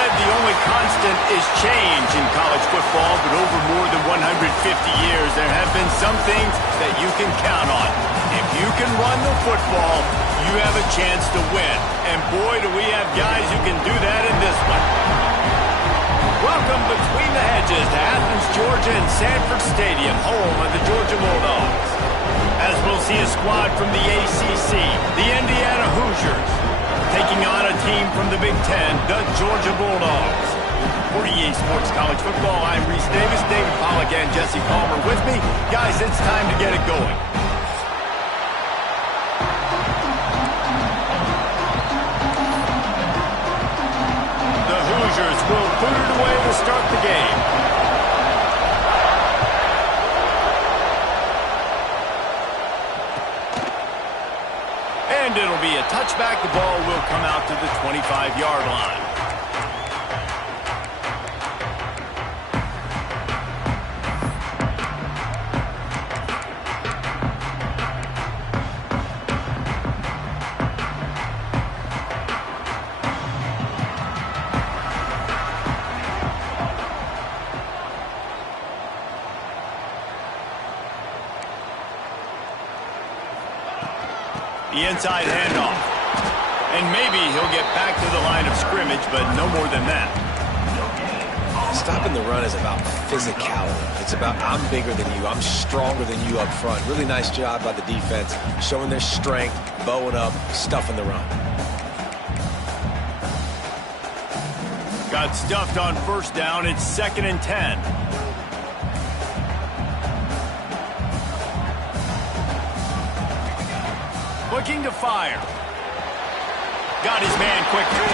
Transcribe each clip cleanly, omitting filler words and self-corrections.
said the only constant is change in college football, but over more than 150 years, there have been some things that you can count on. If you can run the football, you have a chance to win. And boy, do we have guys who can do that in this one. Welcome between the hedges to Athens, Georgia and Sanford Stadium, home of the Georgia Bulldogs. As we'll see a squad from the ACC, the Indiana Hoosiers, taking on a team from the Big Ten, the Georgia Bulldogs. For EA Sports College Football, I'm Reese Davis, David Pollack and Jesse Palmer with me. Guys, it's time to get it going. The Hoosiers will put it away to start the game. And it'll be a touchback. The ball will come out to the 25-yard line. The inside handoff. And maybe he'll get back to the line of scrimmage, but no more than that. Stopping the run is about physicality. It's about I'm bigger than you. I'm stronger than you up front. Really nice job by the defense, showing their strength, bowing up, stuffing the run. Got stuffed on first down. It's 2nd and 10. Looking to fire. Got his man quickly.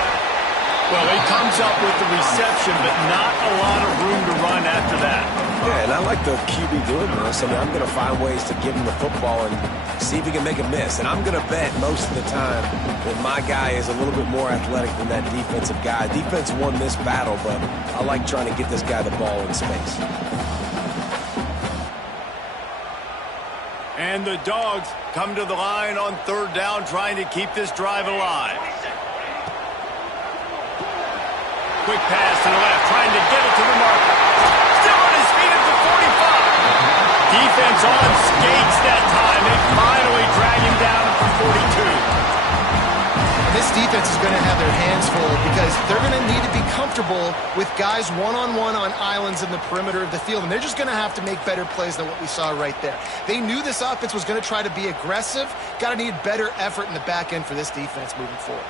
Well, he comes up with the reception, but not a lot of room to run after that. Yeah, and I like the QB doing this. I mean, I'm going to find ways to give him the football and see if he can make a miss. And I'm going to bet most of the time that my guy is a little bit more athletic than that defensive guy. Defense won this battle, but I like trying to get this guy the ball in space. And the Dogs come to the line on 3rd down, trying to keep this drive alive. Quick pass to the left, trying to get it to the marker. Still on his feet at the 45. Defense on skates that time. They finally drag him down for 42. This defense is going to have their hands full because they're going to need to be comfortable with guys one-on-one on islands in the perimeter of the field, and they're just going to have to make better plays than what we saw right there. They knew this offense was going to try to be aggressive. Got to need better effort in the back end for this defense moving forward.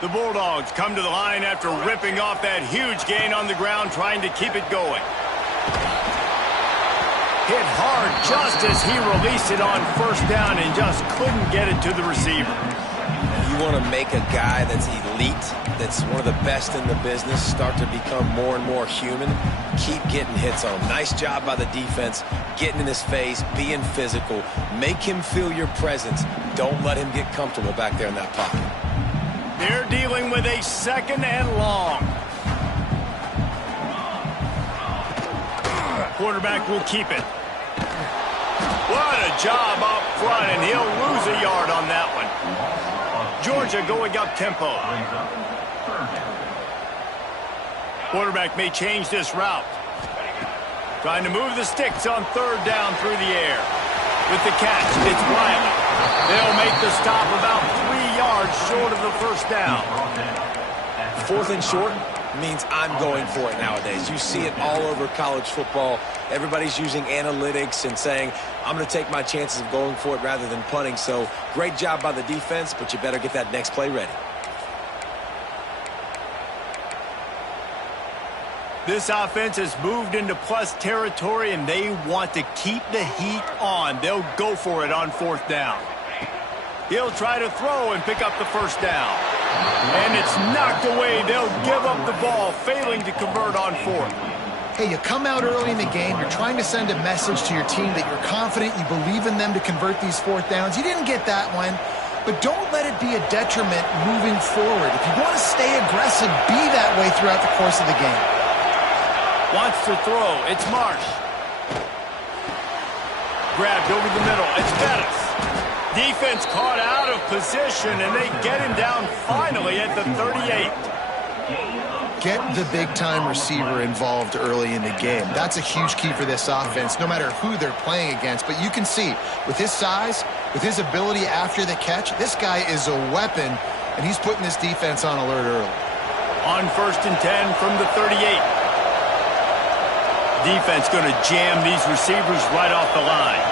The Bulldogs come to the line after ripping off that huge gain on the ground, trying to keep it going. Hit hard just as he released it on first down and just couldn't get it to the receiver. You want to make a guy that's elite, that's one of the best in the business, start to become more and more human, keep getting hits on him. Nice job by the defense, getting in his face, being physical. Make him feel your presence. Don't let him get comfortable back there in that pocket. They're dealing with a 2nd and long. Quarterback will keep it. What a job up front, and he'll lose a yard on that one. Georgia going up tempo. Quarterback may change this route. Trying to move the sticks on 3rd down through the air. With the catch, it's Wiley. They'll make the stop about 3 yards short of the first down. 4th and short means I'm going for it nowadays. You see it all over college football. Everybody's using analytics and saying, I'm going to take my chances of going for it rather than punting. So great job by the defense, but you better get that next play ready. This offense has moved into plus territory, and they want to keep the heat on. They'll go for it on 4th down. He'll try to throw and pick up the first down. And it's knocked away. They'll give up the ball, failing to convert on 4th. Hey, you come out early in the game, you're trying to send a message to your team that you're confident, you believe in them to convert these 4th downs. You didn't get that one, but don't let it be a detriment moving forward. If you want to stay aggressive, be that way throughout the course of the game. Wants to throw. It's Marsh. Grabbed over the middle. It's Bettis. Defense caught out of position, and they get him down finally at the 38. Get the big-time receiver involved early in the game. That's a huge key for this offense, no matter who they're playing against. But you can see, with his size, with his ability after the catch, this guy is a weapon, and he's putting this defense on alert early. On 1st and 10 from the 38. Defense going to jam these receivers right off the line.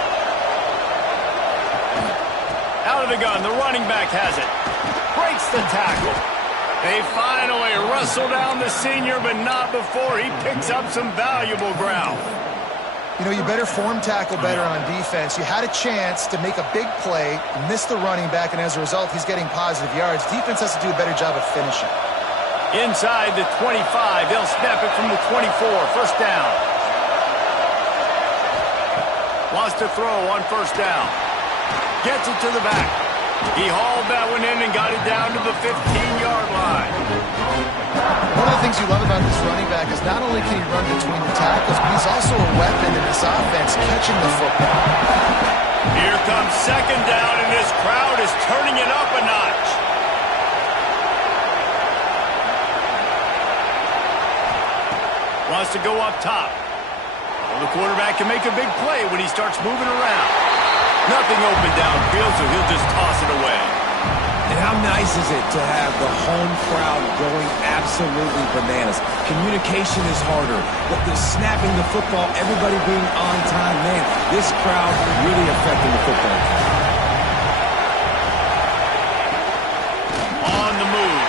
Out of the gun, the running back has it. Breaks the tackle. They finally wrestle down the senior, but not before he picks up some valuable ground. You know, you better form tackle better on defense. You had a chance to make a big play, miss the running back, and as a result, he's getting positive yards. Defense has to do a better job of finishing. Inside the 25, they'll snap it from the 24. First down. Wants to throw on first down. Gets it to the back. He hauled that one in and got it down to the 15-yard line. One of the things you love about this running back is not only can he run between the tackles, but he's also a weapon in this offense catching the football. Here comes second down, and this crowd is turning it up a notch. Wants to go up top. Well, the quarterback can make a big play when he starts moving around. Nothing open downfield, so he'll just toss it away. And how nice is it to have the home crowd going absolutely bananas? Communication is harder, but the snapping the football, everybody being on time, man, this crowd really affecting the football. On the move.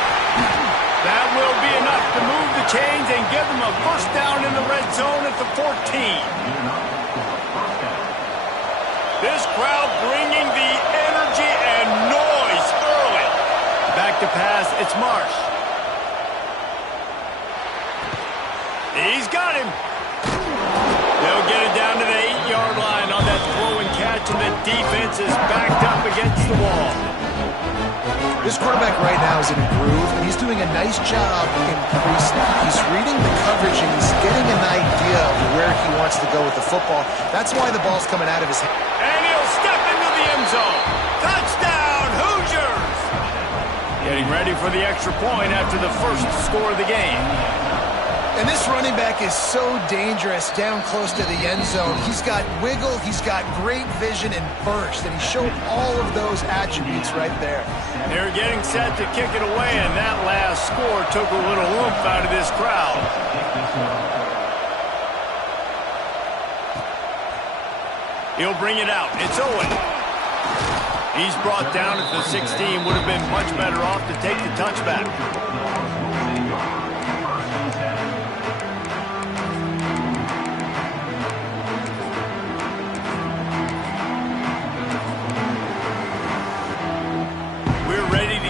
That will be enough to move the chains and give them a first down in the red zone at the 14. This crowd bringing the energy and noise early. Back to pass, it's Marsh. He's got him. They'll get it down to the 8-yard line on that throw and catch, and the defense is backed up against the wall. This quarterback right now is in a groove, and he's doing a nice job in pre-snap. He's reading the coverage, and he's getting an idea of where he wants to go with the football. That's why the ball's coming out of his hand. And he'll step into the end zone. Touchdown, Hoosiers! Getting ready for the extra point after the first score of the game. And this running back is so dangerous down close to the end zone. He's got wiggle, he's got great vision and burst, and he showed all of those attributes right there. They're getting set to kick it away, and that last score took a little oomph out of this crowd. He'll bring it out. It's Owen. He's brought down at the 16. Would have been much better off to take the touchback.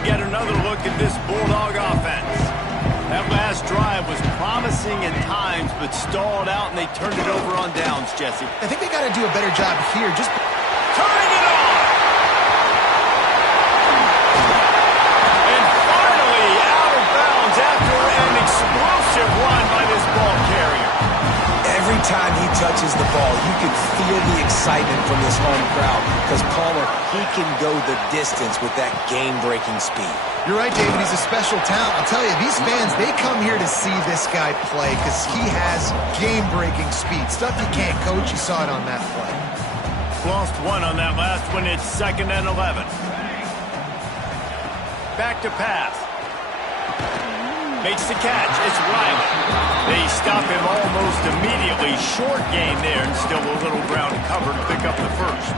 Get another look at this Bulldog offense. That last drive was promising at times, but stalled out, and they turned it over on downs, Jesse. I think they got to do a better job here. Just turning it on! And finally out of bounds after an explosive run by this ball carrier. Every time he touches the ball, you can feel the excitement from this home crowd because Palmer, he can go the distance with that game-breaking speed. You're right, David. He's a special talent. I'll tell you, these fans, they come here to see this guy play because he has game-breaking speed. Stuff you can't coach. You saw it on that play. Lost one on that last one. It's 2nd and 11. Back to pass. Makes the catch. It's Riley. They stop him almost immediately. Short gain there, and still a little ground covered to pick up the first.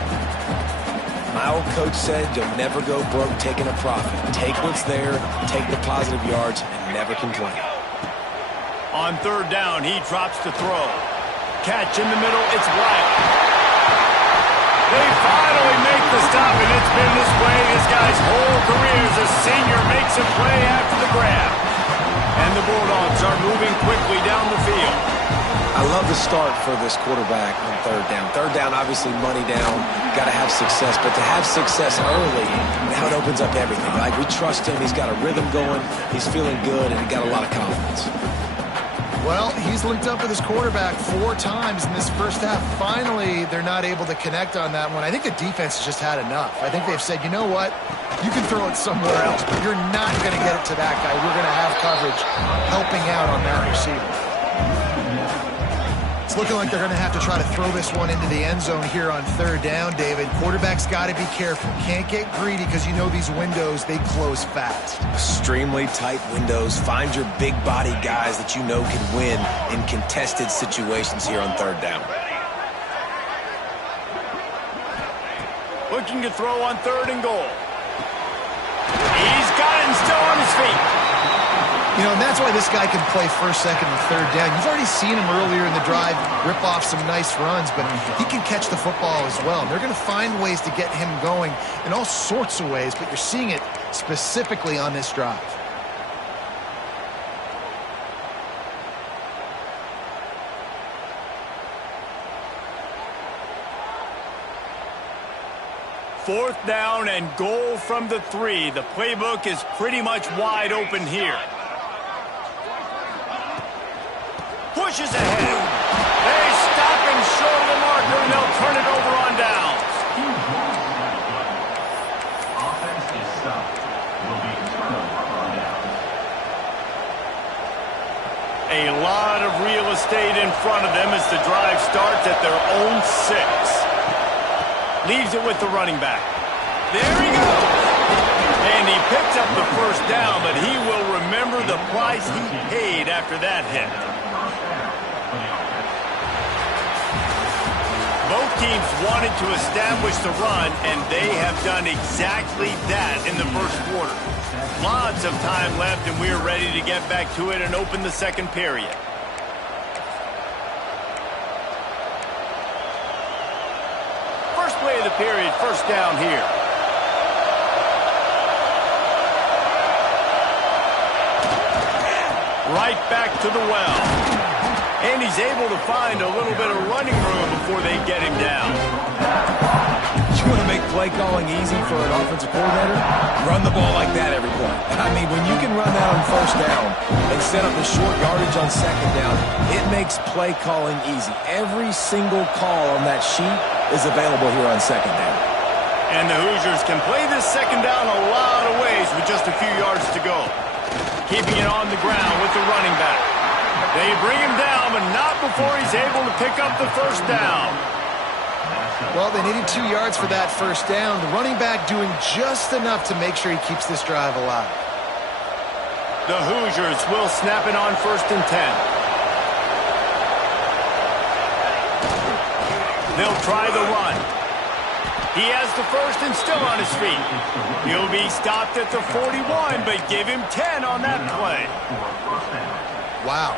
My old coach said you'll never go broke taking a profit. Take what's there, take the positive yards, and never complain. On 3rd down, he drops to throw. Catch in the middle. It's Riley. They finally make the stop, and it's been this way this guy's whole career as a senior makes a play after the grab. And the Bulldogs are moving quickly down the field. I love the start for this quarterback on 3rd down. 3rd down, obviously money down, got to have success. But to have success early, now it opens up everything. Like, we trust him. He's got a rhythm going. He's feeling good, and he got a lot of confidence. Well, he's linked up with his quarterback 4 times in this first half. Finally, they're not able to connect on that one. I think the defense has just had enough. I think they've said, you know what? You can throw it somewhere else, but you're not going to get it to that guy. We're going to have coverage helping out on that receiver. It's looking like they're going to have to try to throw this one into the end zone here on 3rd down, David. Quarterback's got to be careful. Can't get greedy because you know these windows, they close fast. Extremely tight windows. Find your big body guys that you know can win in contested situations here on 3rd down. Looking to throw on 3rd and goal. He's got it and still on his feet. You know, and that's why this guy can play 1st, 2nd, and 3rd down. You've already seen him earlier in the drive rip off some nice runs, but he can catch the football as well. And they're going to find ways to get him going in all sorts of ways, but you're seeing it specifically on this drive. Fourth down and goal from the 3. The playbook is pretty much wide open here. Pushes ahead. They stop him short of the marker, and they'll turn it over on downs. Offense is stopped. Will be turnover on downs. A lot of real estate in front of them as the drive starts at their own 6. Leaves it with the running back. There he goes. And he picks up the 1st down, but he will remember the price he paid after that hit. Both teams wanted to establish the run, and they have done exactly that in the first quarter. Lots of time left, and we're ready to get back to it and open the 2nd period. First play of the period, 1st down here. Right back to the well. And he's able to find a little bit of running room before they get him down. You want to make play calling easy for an offensive coordinator? Run the ball like that every play. I mean, when you can run that on 1st down and set up the short yardage on 2nd down, it makes play calling easy. Every single call on that sheet is available here on 2nd down. And the Hoosiers can play this 2nd down a lot of ways with just a few yards to go. Keeping it on the ground with the running back. They bring him down, but not before he's able to pick up the 1st down. Well, they needed 2 yards for that 1st down. The running back doing just enough to make sure he keeps this drive alive. The Hoosiers will snap it on 1st and 10. They'll try the run. He has the 1st and still on his feet. He'll be stopped at the 41, but give him 10 on that play. Wow.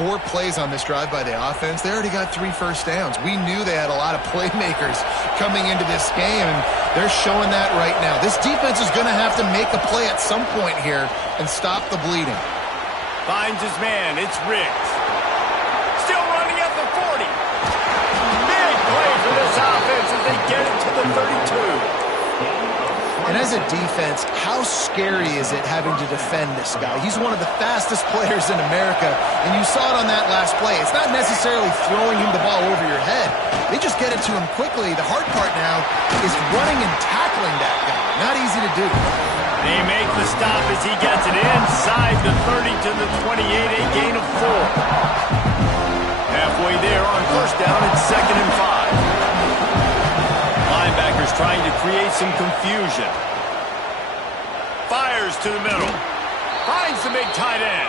4 plays on this drive by the offense. They already got 3 1st downs. We knew they had a lot of playmakers coming into this game, and they're showing that right now. This defense is going to have to make a play at some point here and stop the bleeding. Finds his man. It's Riggs. Still running at the 40. Big play for this offense as they get it to the 32. And as a defense, how scary is it having to defend this guy? He's one of the fastest players in America, and you saw it on that last play. It's not necessarily throwing him the ball over your head. They just get it to him quickly. The hard part now is running and tackling that guy. Not easy to do. They make the stop as he gets it inside the 30 to the 28, a gain of 4. Halfway there on 1st down, it's 2nd and 5. Linebackers trying to create some confusion. Fires to the middle. Finds the big tight end.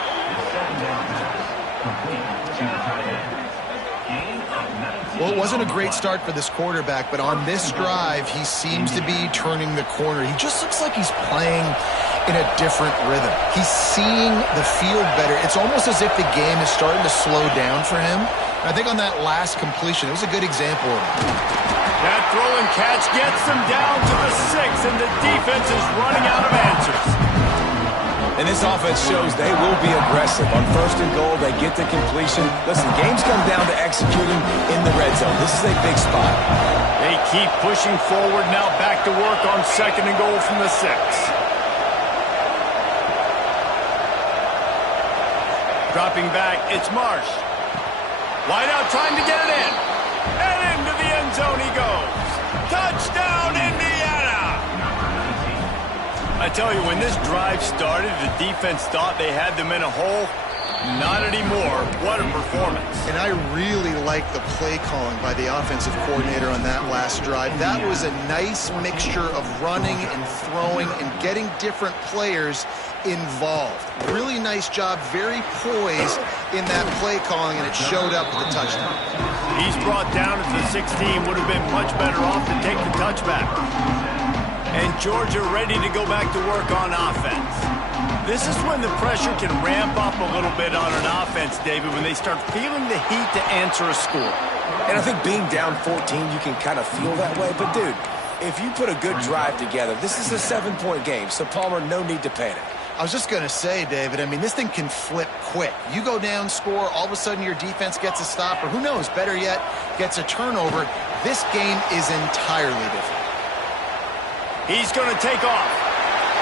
Well, it wasn't a great start for this quarterback, but on this drive, he seems to be turning the corner. He just looks like he's playing in a different rhythm. He's seeing the field better. It's almost as if the game is starting to slow down for him. And I think on that last completion, it was a good example of it. That throw and catch gets them down to the 6, and the defense is running out of answers. And this offense shows they will be aggressive. On 1st and goal, they get the completion. Listen, games come down to executing in the red zone. This is a big spot. They keep pushing forward now, back to work on 2nd and goal from the 6. Dropping back, it's Marsh. Wide out, trying to get it in. And into the end zone he goes. Touchdown, Indiana! I tell you, when this drive started, the defense thought they had them in a hole. Not anymore. What a performance. And I really like the play calling by the offensive coordinator on that last drive. That was a nice mixture of running and throwing and getting different players involved. Really nice job, very poised in that play calling, and it showed up with the touchdown. He's brought down at the 16. Would have been much better off to take the touchback. And Georgia ready to go back to work on offense. This is when the pressure can ramp up a little bit on an offense, David, when they start feeling the heat to answer a score. And I think being down 14, you can kind of feel that way. But, dude, if you put a good drive together, this is a 7-point game, so, Palmer, no need to panic. I was just going to say, David, I mean, this thing can flip quick. You go down, score, all of a sudden your defense gets a stop, or who knows, better yet, gets a turnover. This game is entirely different. He's going to take off.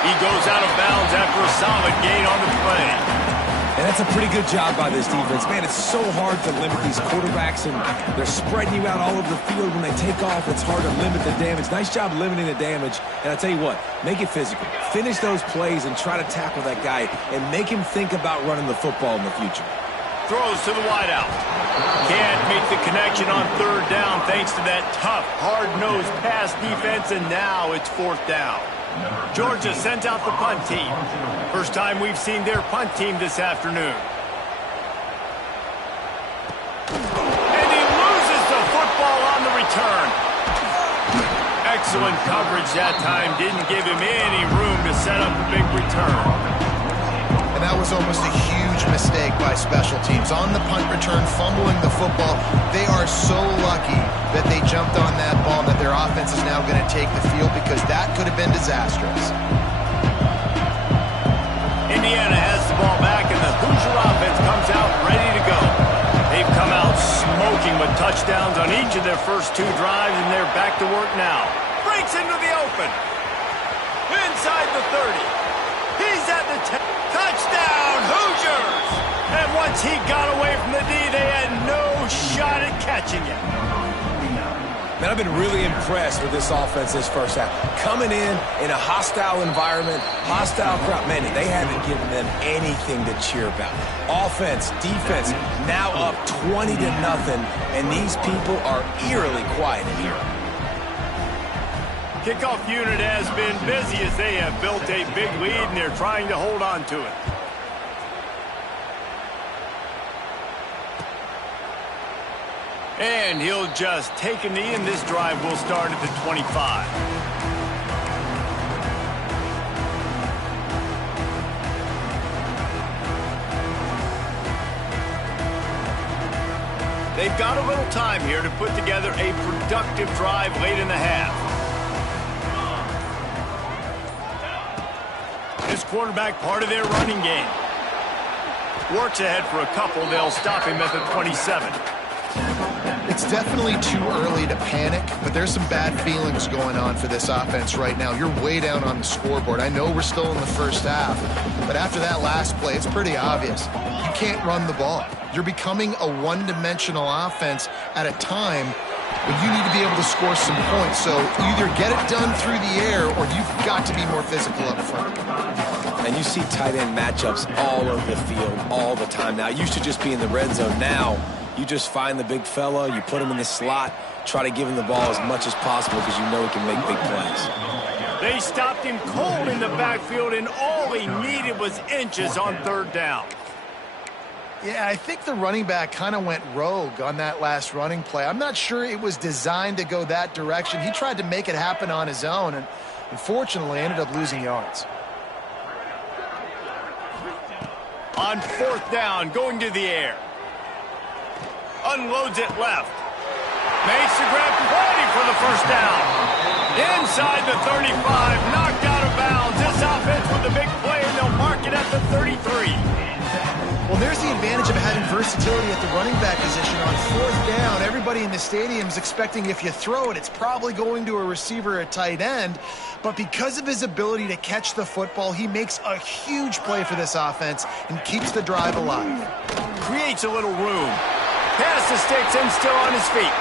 He goes out of bounds after a solid gain on the play. And that's a pretty good job by this defense. Man, it's so hard to limit these quarterbacks, and they're spreading you out all over the field. When they take off, it's hard to limit the damage. Nice job limiting the damage. And I tell you what, make it physical. Finish those plays and try to tackle that guy and make him think about running the football in the future. Throws to the wideout. Can't make the connection on third down thanks to that tough, hard-nosed pass defense, and now it's fourth down. Georgia sent out the punt team. First time we've seen their punt team this afternoon. And he loses the football on the return. Excellent coverage that time. Didn't give him any room to set up a big return. And that was almost a huge mistake by special teams. On the punt return, fumbling the football, they are so lucky that they jumped on that ball and that their offense is now going to take the field, because that could have been disastrous. Indiana has the ball back, and the Hoosier offense comes out ready to go. They've come out smoking with touchdowns on each of their first two drives, and they're back to work now. Breaks into the open. Inside the 30. He's at the 10. Touchdown, Hoosiers! And once he got away from the D, they had no shot at catching him. Man, I've been really impressed with this offense this first half. Coming in a hostile environment, hostile crowd. Man, they haven't given them anything to cheer about. Offense, defense, now up 20-0, and these people are eerily quiet in here. Kickoff unit has been busy as they have built a big lead, and they're trying to hold on to it. And he'll just take a knee, and this drive will start at the 25. They've got a little time here to put together a productive drive late in the half. This quarterback part of their running game. Works ahead for a couple. They'll stop him at the 27. It's definitely too early to panic, but there's some bad feelings going on for this offense right now. You're way down on the scoreboard. I know we're still in the first half, but after that last play, it's pretty obvious. You can't run the ball. You're becoming a one-dimensional offense at a time when you need to be able to score some points. So either get it done through the air, or you've got to be more physical up front. And you see tight end matchups all over the field all the time now. It used to just be in the red zone. Now you just find the big fella, you put him in the slot, try to give him the ball as much as possible because you know he can make big plays. They stopped him cold in the backfield, and all he needed was inches on third down. Yeah, I think the running back kind of went rogue on that last running play. I'm not sure it was designed to go that direction. He tried to make it happen on his own, and unfortunately ended up losing yards. On fourth down, going to the air. Unloads it left. Makes the grab, ready for the first down. Inside the 35, knocked out of bounds. This offense with a big play, and they'll mark it at the 33. Well, there's the advantage of having versatility at the running back position. On fourth down, everybody in the stadium is expecting if you throw it, it's probably going to a receiver or tight end. But because of his ability to catch the football, he makes a huge play for this offense and keeps the drive alive. Creates a little room. Pass to sticks and still on his feet.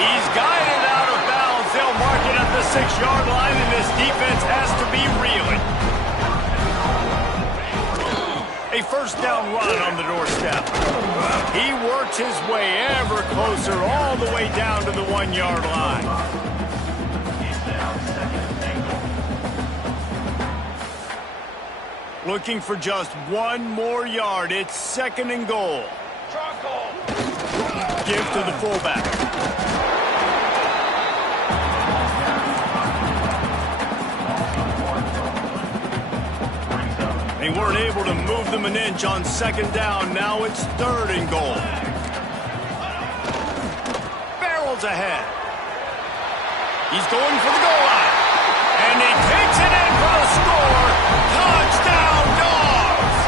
He's guided out of bounds. They'll mark it at the 6-yard line, and this defense has to be reeling. A first down run on the doorstep. He works his way ever closer all the way down to the 1-yard line. Looking for just one more yard. It's 2nd and goal. Give to the fullback. They weren't able to move them an inch on 2nd down. Now it's 3rd and goal. Barrels ahead. He's going for the goal line. And he takes it in for the score. Touchdown, Dogs!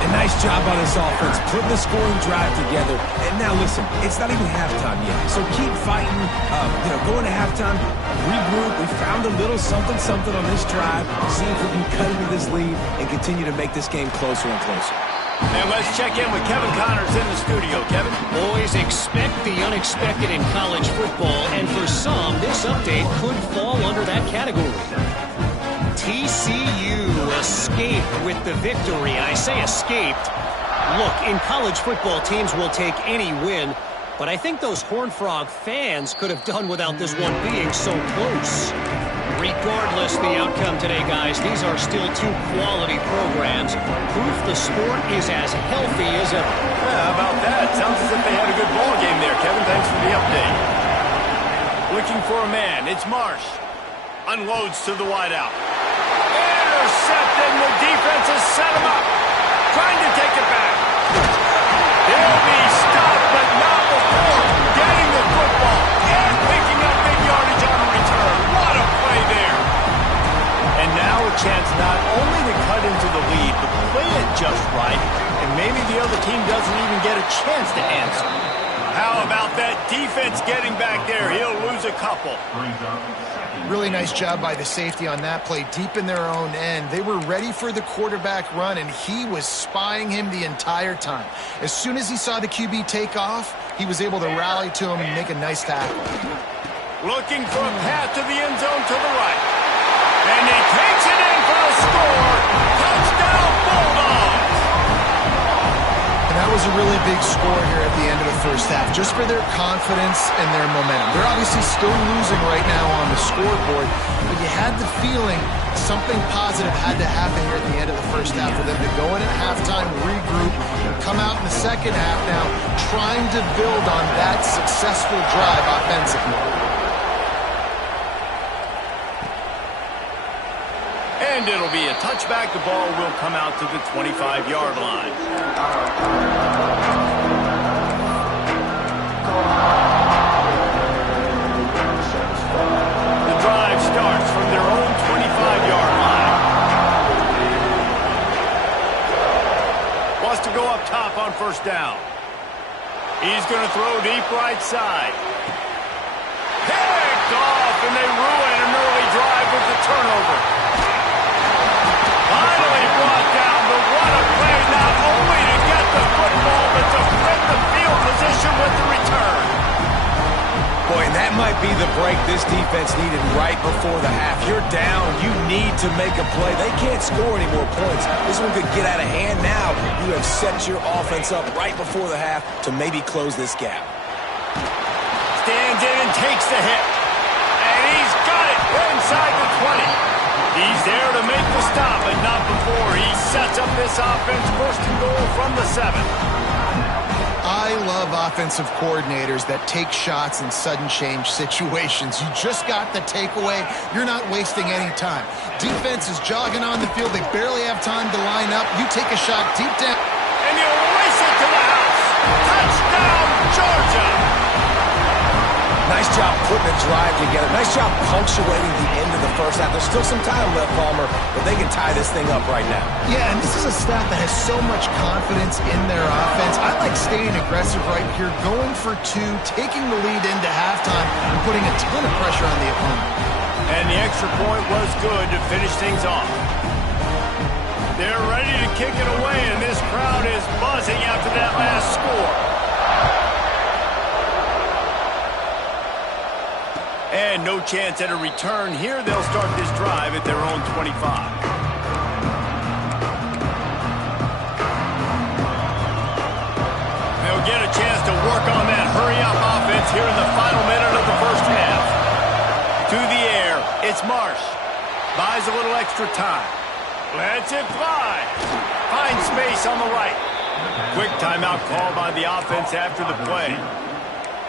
A nice job by this offense, putting the scoring drive together. And now listen, it's not even halftime yet. So keep fighting, going to halftime, regroup. We found a little something on this drive. See if we can cut into this lead and continue to make this game closer and closer. And let's check in with Kevin Connors in the studio. Kevin? Boys, expect the unexpected in college football, and for some, this update could fall under that category. TCU escaped with the victory. I say escaped. Look, in college football, teams will take any win, but I think those Horned Frog fans could have done without this one being so close. Regardless the outcome today, guys, these are still two quality programs. Proof the sport is as healthy as ever. Yeah, how about that? Sounds as if they had a good ball game there, Kevin. Thanks for the update. Looking for a man. It's Marsh. Unloads to the wideout. Intercepted, and the defense has set him up. Trying to take it back. He'll be stopped, but not before getting the football and picking up big yardage on the return. What a play there. And now a chance not only to cut into the lead, but play it just right, and maybe the other team doesn't even get a chance to answer. How about that defense getting back there? He'll lose a couple. Really nice job by the safety on that play, deep in their own end. They were ready for the quarterback run, and he was spying him the entire time. As soon as he saw the QB take off, he was able to rally to him and make a nice tackle. Looking for a path to the end zone to the right. And he takes it in for a score. Touchdown, Bulldogs! And that was a really big score here at the end of the first half, just for their confidence and their momentum. They're obviously still losing right now on the scoreboard, but you had the feeling something positive had to happen here at the end of the first half for them to go in at halftime, regroup, and come out in the second half now trying to build on that successful drive offensively. And it'll be a touchback. The ball will come out to the 25-yard line. The drive starts from their own 25-yard line. Wants to go up top on first down. He's going to throw deep right side. Picked off, and they ruin an early drive with the turnover. Finally brought down, but what a play, not only to get the football, but to flip the field position with the return. Boy, and that might be the break this defense needed right before the half. You're down. You need to make a play. They can't score any more points. This one could get out of hand now. You have set your offense up right before the half to maybe close this gap. Stands in and takes the hit. And he's got it inside the 20. He's there to make the stop, but not before he sets up this offense. 1st and goal from the 7. I love offensive coordinators that take shots in sudden change situations. You just got the takeaway. You're not wasting any time. Defense is jogging on the field. They barely have time to line up. You take a shot deep down. And you'll race it to the house. Touchdown, Georgia! Nice job putting a drive together. Nice job punctuating the end of the first half. There's still some time left, Palmer, but they can tie this thing up right now. Yeah, and this is a staff that has so much confidence in their offense. I like staying aggressive right here, going for two, taking the lead into halftime, and putting a ton of pressure on the opponent. And the extra point was good to finish things off. They're ready to kick it away, and this crowd is buzzing after that last score. And no chance at a return here. They'll start this drive at their own 25. They'll get a chance to work on that hurry-up offense here in the final minute of the first half. To the air, it's Marsh. Buys a little extra time. Lets it fly. Finds space on the right. Quick timeout call by the offense after the play.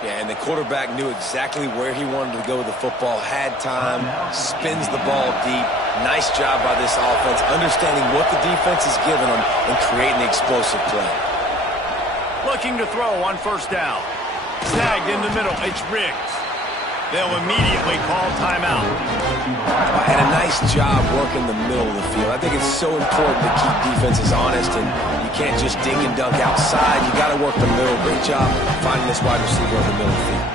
Yeah, and the quarterback knew exactly where he wanted to go with the football, had time, spins the ball deep. Nice job by this offense, understanding what the defense is giving them and creating the explosive play. Looking to throw on first down. Snagged in the middle, it's Riggs. They'll immediately call timeout. And a nice job working the middle of the field. I think it's so important to keep defenses honest, and you can't just dink and dunk outside. You got to work the middle. Great job finding this wide receiver in the middle of the field.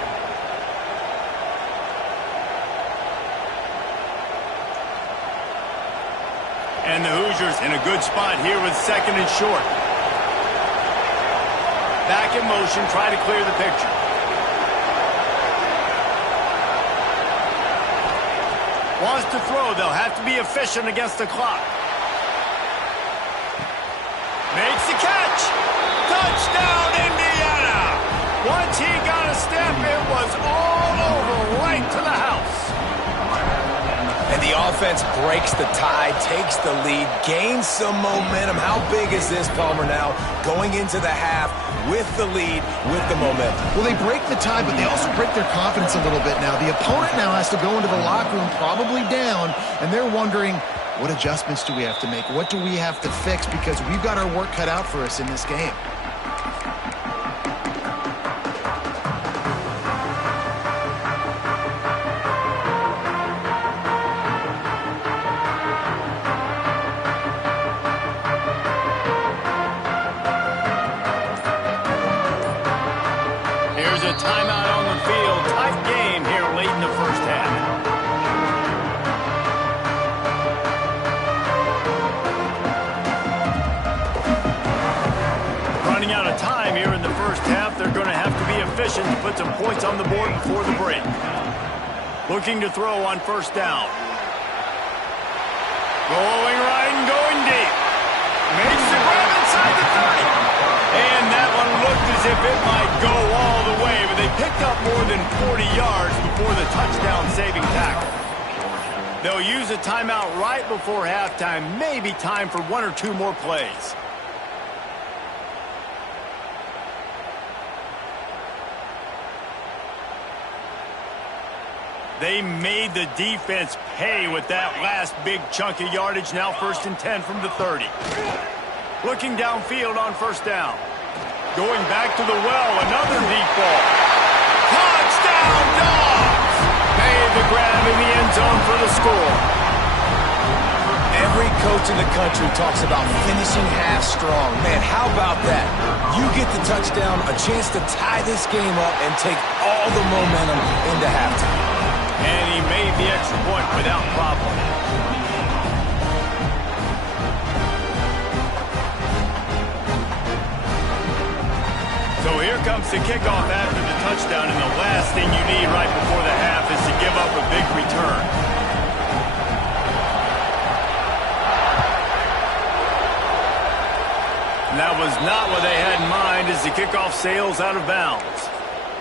And the Hoosiers in a good spot here with second and short. Back in motion, try to clear the picture. Wants to throw. They'll have to be efficient against the clock. Makes the catch. Touchdown, Indiana. Once he got a step, it was all over right to the house. And the offense breaks the tie, takes the lead, gains some momentum. How big is this, Palmer, now going into the half with the lead, with the momentum? Well, they break the tie, but they also break their confidence a little bit now. The opponent now has to go into the locker room probably down, and they're wondering, what adjustments do we have to make? What do we have to fix? Because we've got our work cut out for us in this game. Timeout on the field. Tight game here late in the first half. Running out of time here in the first half. They're going to have to be efficient to put some points on the board before the break. Looking to throw on first down. Going right and going deep. Makes the grab inside the 30. And that one looked as if it might go all the way, but they picked up more than 40 yards before the touchdown-saving tackle. They'll use a timeout right before halftime, maybe time for one or two more plays. They made the defense pay with that last big chunk of yardage. Now 1st and 10 from the 30. Looking downfield on first down. Going back to the well, another deep ball. Touchdown, Dogs! Made the grab in the end zone for the score. Every coach in the country talks about finishing half strong. Man, how about that? You get the touchdown, a chance to tie this game up and take all the momentum into halftime. And he made the extra point without problem. So here comes the kickoff after the touchdown, and the last thing you need right before the half is to give up a big return. And that was not what they had in mind as the kickoff sails out of bounds.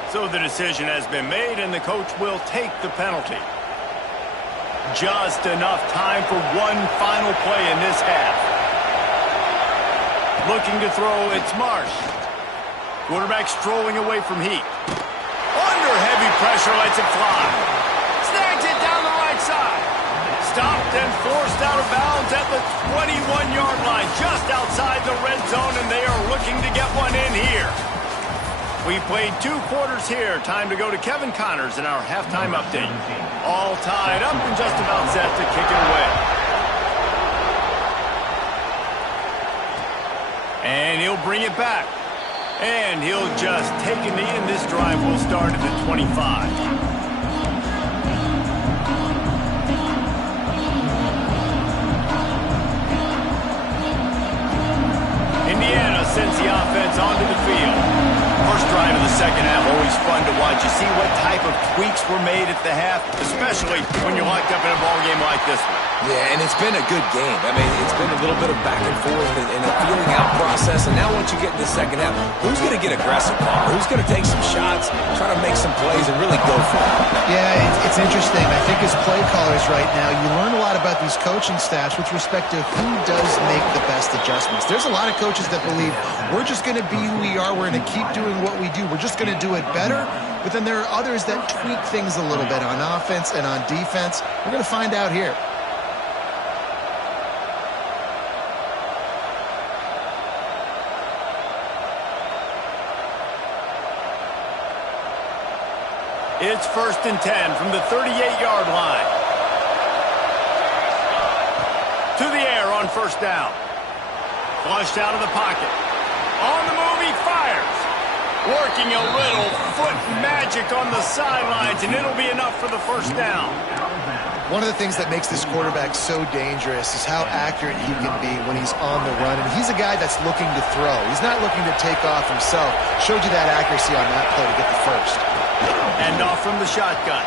So the decision has been made, and the coach will take the penalty. Just enough time for one final play in this half. Looking to throw, it's Marsh. Quarterback strolling away from heat. Under heavy pressure, lets it fly. Snags it down the right side. Stopped and forced out of bounds at the 21-yard line, just outside the red zone, and they are looking to get one in here. We played 2 quarters here. Time to go to Kevin Connors in our halftime update. All tied up and just about set to kick it away. And he'll bring it back. And he'll just take a knee, and this drive will start at the 25. Indiana sends the offense onto the field. First drive of the second half, always fun to watch. You see what type of tweaks were made at the half, especially when you're locked up in a ball game like this one. Yeah, and it's been a good game. I mean, it's been a little bit of back and forth and a feeling out process. And now once you get in the second half, who's going to get aggressive, Paul? Who's going to take some shots, try to make some plays, and really go for it? Yeah, it's interesting. I think as play callers right now, you learn a lot about these coaching staffs with respect to who does make the best adjustments. There's a lot of coaches that believe we're just going to be who we are. We're going to keep doing what we do. We're just going to do it better. But then there are others that tweak things a little bit on offense and on defense. We're going to find out here. It's 1st and 10 from the 38-yard line. To the air on 1st down. Flushed out of the pocket. On the move, he fires. Working a little foot magic on the sidelines, and it'll be enough for the 1st down. One of the things that makes this quarterback so dangerous is how accurate he can be when he's on the run. And he's a guy that's looking to throw. He's not looking to take off himself. Showed you that accuracy on that play to get the first. And off from the shotgun.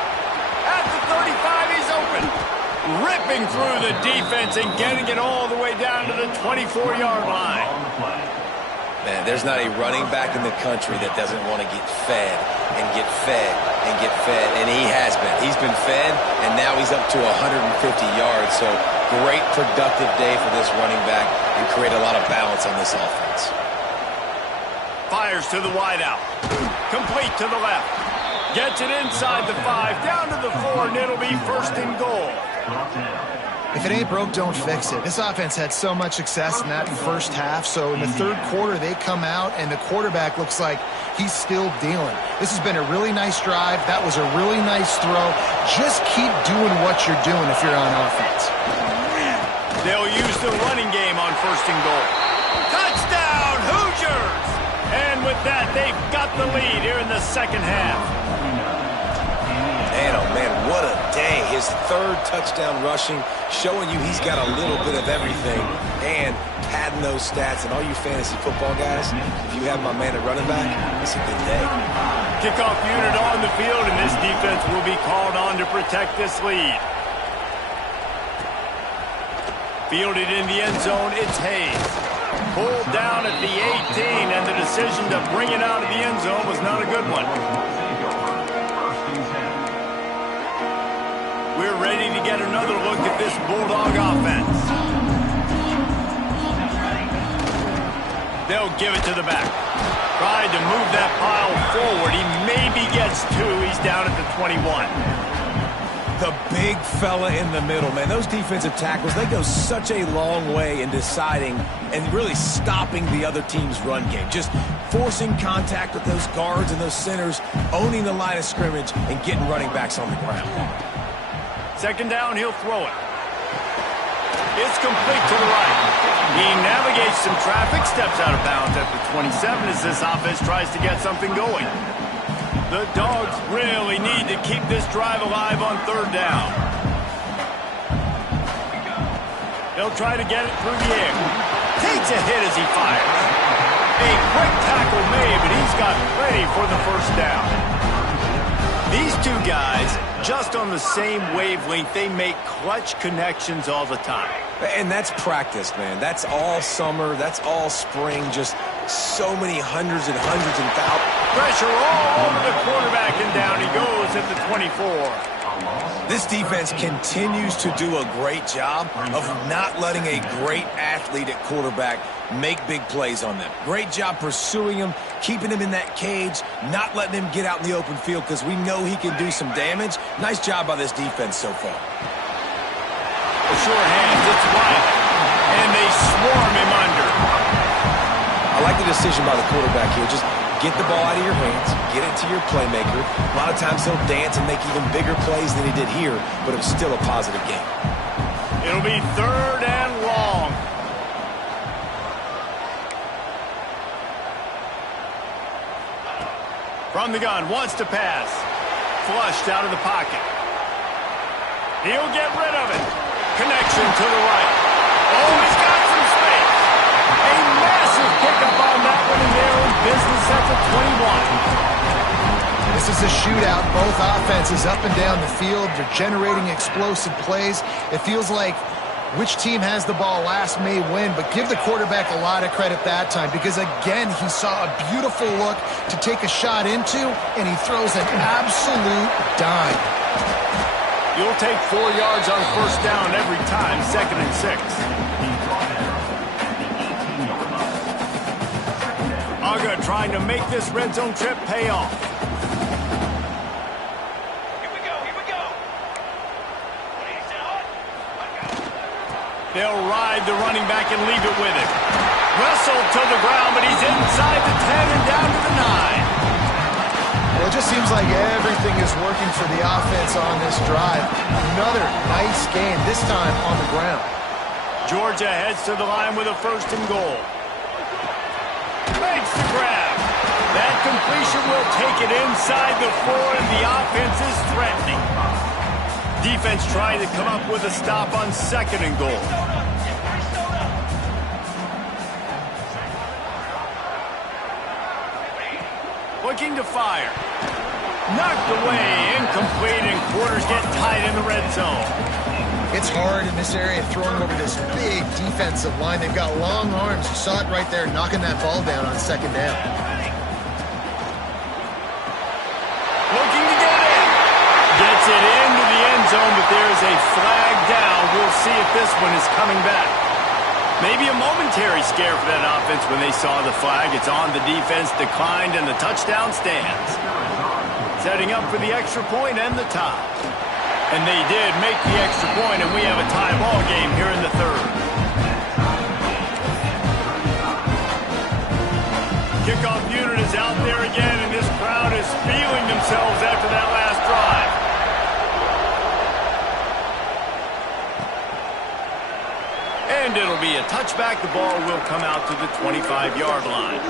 At the 35, he's open. Ripping through the defense and getting it all the way down to the 24-yard line. Man, there's not a running back in the country that doesn't want to get fed and get fed and get fed, and he has been. He's been fed, and now he's up to 150 yards, so great productive day for this running back and create a lot of balance on this offense. Fires to the wideout. Complete to the left. Gets it inside the 5, down to the 4, and it'll be 1st and goal. If it ain't broke, don't fix it. This offense had so much success in that first half, so in the third quarter, they come out, and the quarterback looks like he's still dealing. This has been a really nice drive. That was a really nice throw. Just keep doing what you're doing if you're on offense. They'll use the running game on 1st and goal. Touchdown, Hoosiers! And with that, they've got the lead here in the second half. Man, oh man, what a day. His 3rd touchdown rushing, showing you he's got a little bit of everything. And padding those stats. And all you fantasy football guys, if you have my man at running back, it's a good day. Kickoff unit on the field, and this defense will be called on to protect this lead. Fielded in the end zone, it's Hayes. Pulled down at the 18, and the decision to bring it out of the end zone was not a good one. We're ready to get another look at this Bulldog offense. They'll give it to the back. Tried to move that pile forward. He maybe gets 2. He's down at the 21. The big fella in the middle, man. Those defensive tackles, they go such a long way in deciding and really stopping the other team's run game. Just forcing contact with those guards and those centers, owning the line of scrimmage, and getting running backs on the ground. 2nd down, he'll throw it. It's complete to the right. He navigates some traffic, steps out of bounds at the 27 as this offense tries to get something going. The Dogs really need to keep this drive alive on 3rd down. They'll try to get it through the air. Takes a hit as he fires. A quick tackle made, but he's got ready for the 1st down. These two guys, just on the same wavelength, they make clutch connections all the time. And that's practice, man. That's all summer. That's all spring. Just so many hundreds and thousands. Pressure all over the quarterback, and down he goes at the 24. This defense continues to do a great job of not letting a great athlete at quarterback make big plays on them. Great job pursuing him, keeping him in that cage, not letting him get out in the open field because we know he can do some damage. Nice job by this defense so far. Short hands, it's White, and they swarm him under. I like the decision by the quarterback here. Just Get the ball out of your hands, get it to your playmaker. A lot of times he'll dance and make even bigger plays than he did here, but it was still a positive game. It'll be 3rd and long. From the gun, wants to pass. Flushed out of the pocket. He'll get rid of it. Connection to the right. Oh, he's got some space. A massive pickup on that one, and they're in business at the 21. This is a shootout. Both offenses up and down the field. They're generating explosive plays. It feels like which team has the ball last may win, but give the quarterback a lot of credit that time because, again, he saw a beautiful look to take a shot into, and he throws an absolute dime. You'll take 4 yards on 1st down every time, 2nd and 6. Uga trying to make this red zone trip pay off. They'll ride the running back and leave it with him. Wrestled to the ground, but he's inside the 10 and down to the 9. Well, it just seems like everything is working for the offense on this drive. Another nice game, this time on the ground. Georgia heads to the line with a 1st and goal. Makes the grab. That completion will take it inside the 4, and the offense is threatening. Defense trying to come up with a stop on 2nd and goal. Looking to fire. Knocked away, incomplete, and quarters get tight in the red zone. It's hard in this area throwing over this big defensive line. They've got long arms. You saw it right there, knocking that ball down on 2nd down. Looking to get in. Gets it into the end zone, but there's a flag down. We'll see if this one is coming back. Maybe a momentary scare for that offense when they saw the flag. It's on the defense, declined, and the touchdown stands. Setting up for the extra point and the tie. And they did make the extra point, and we have a tie ball game here in the 3rd. Kickoff unit is out there again, and this crowd is feeling themselves after that last drive. And it'll be a touchback. The ball will come out to the 25-yard line.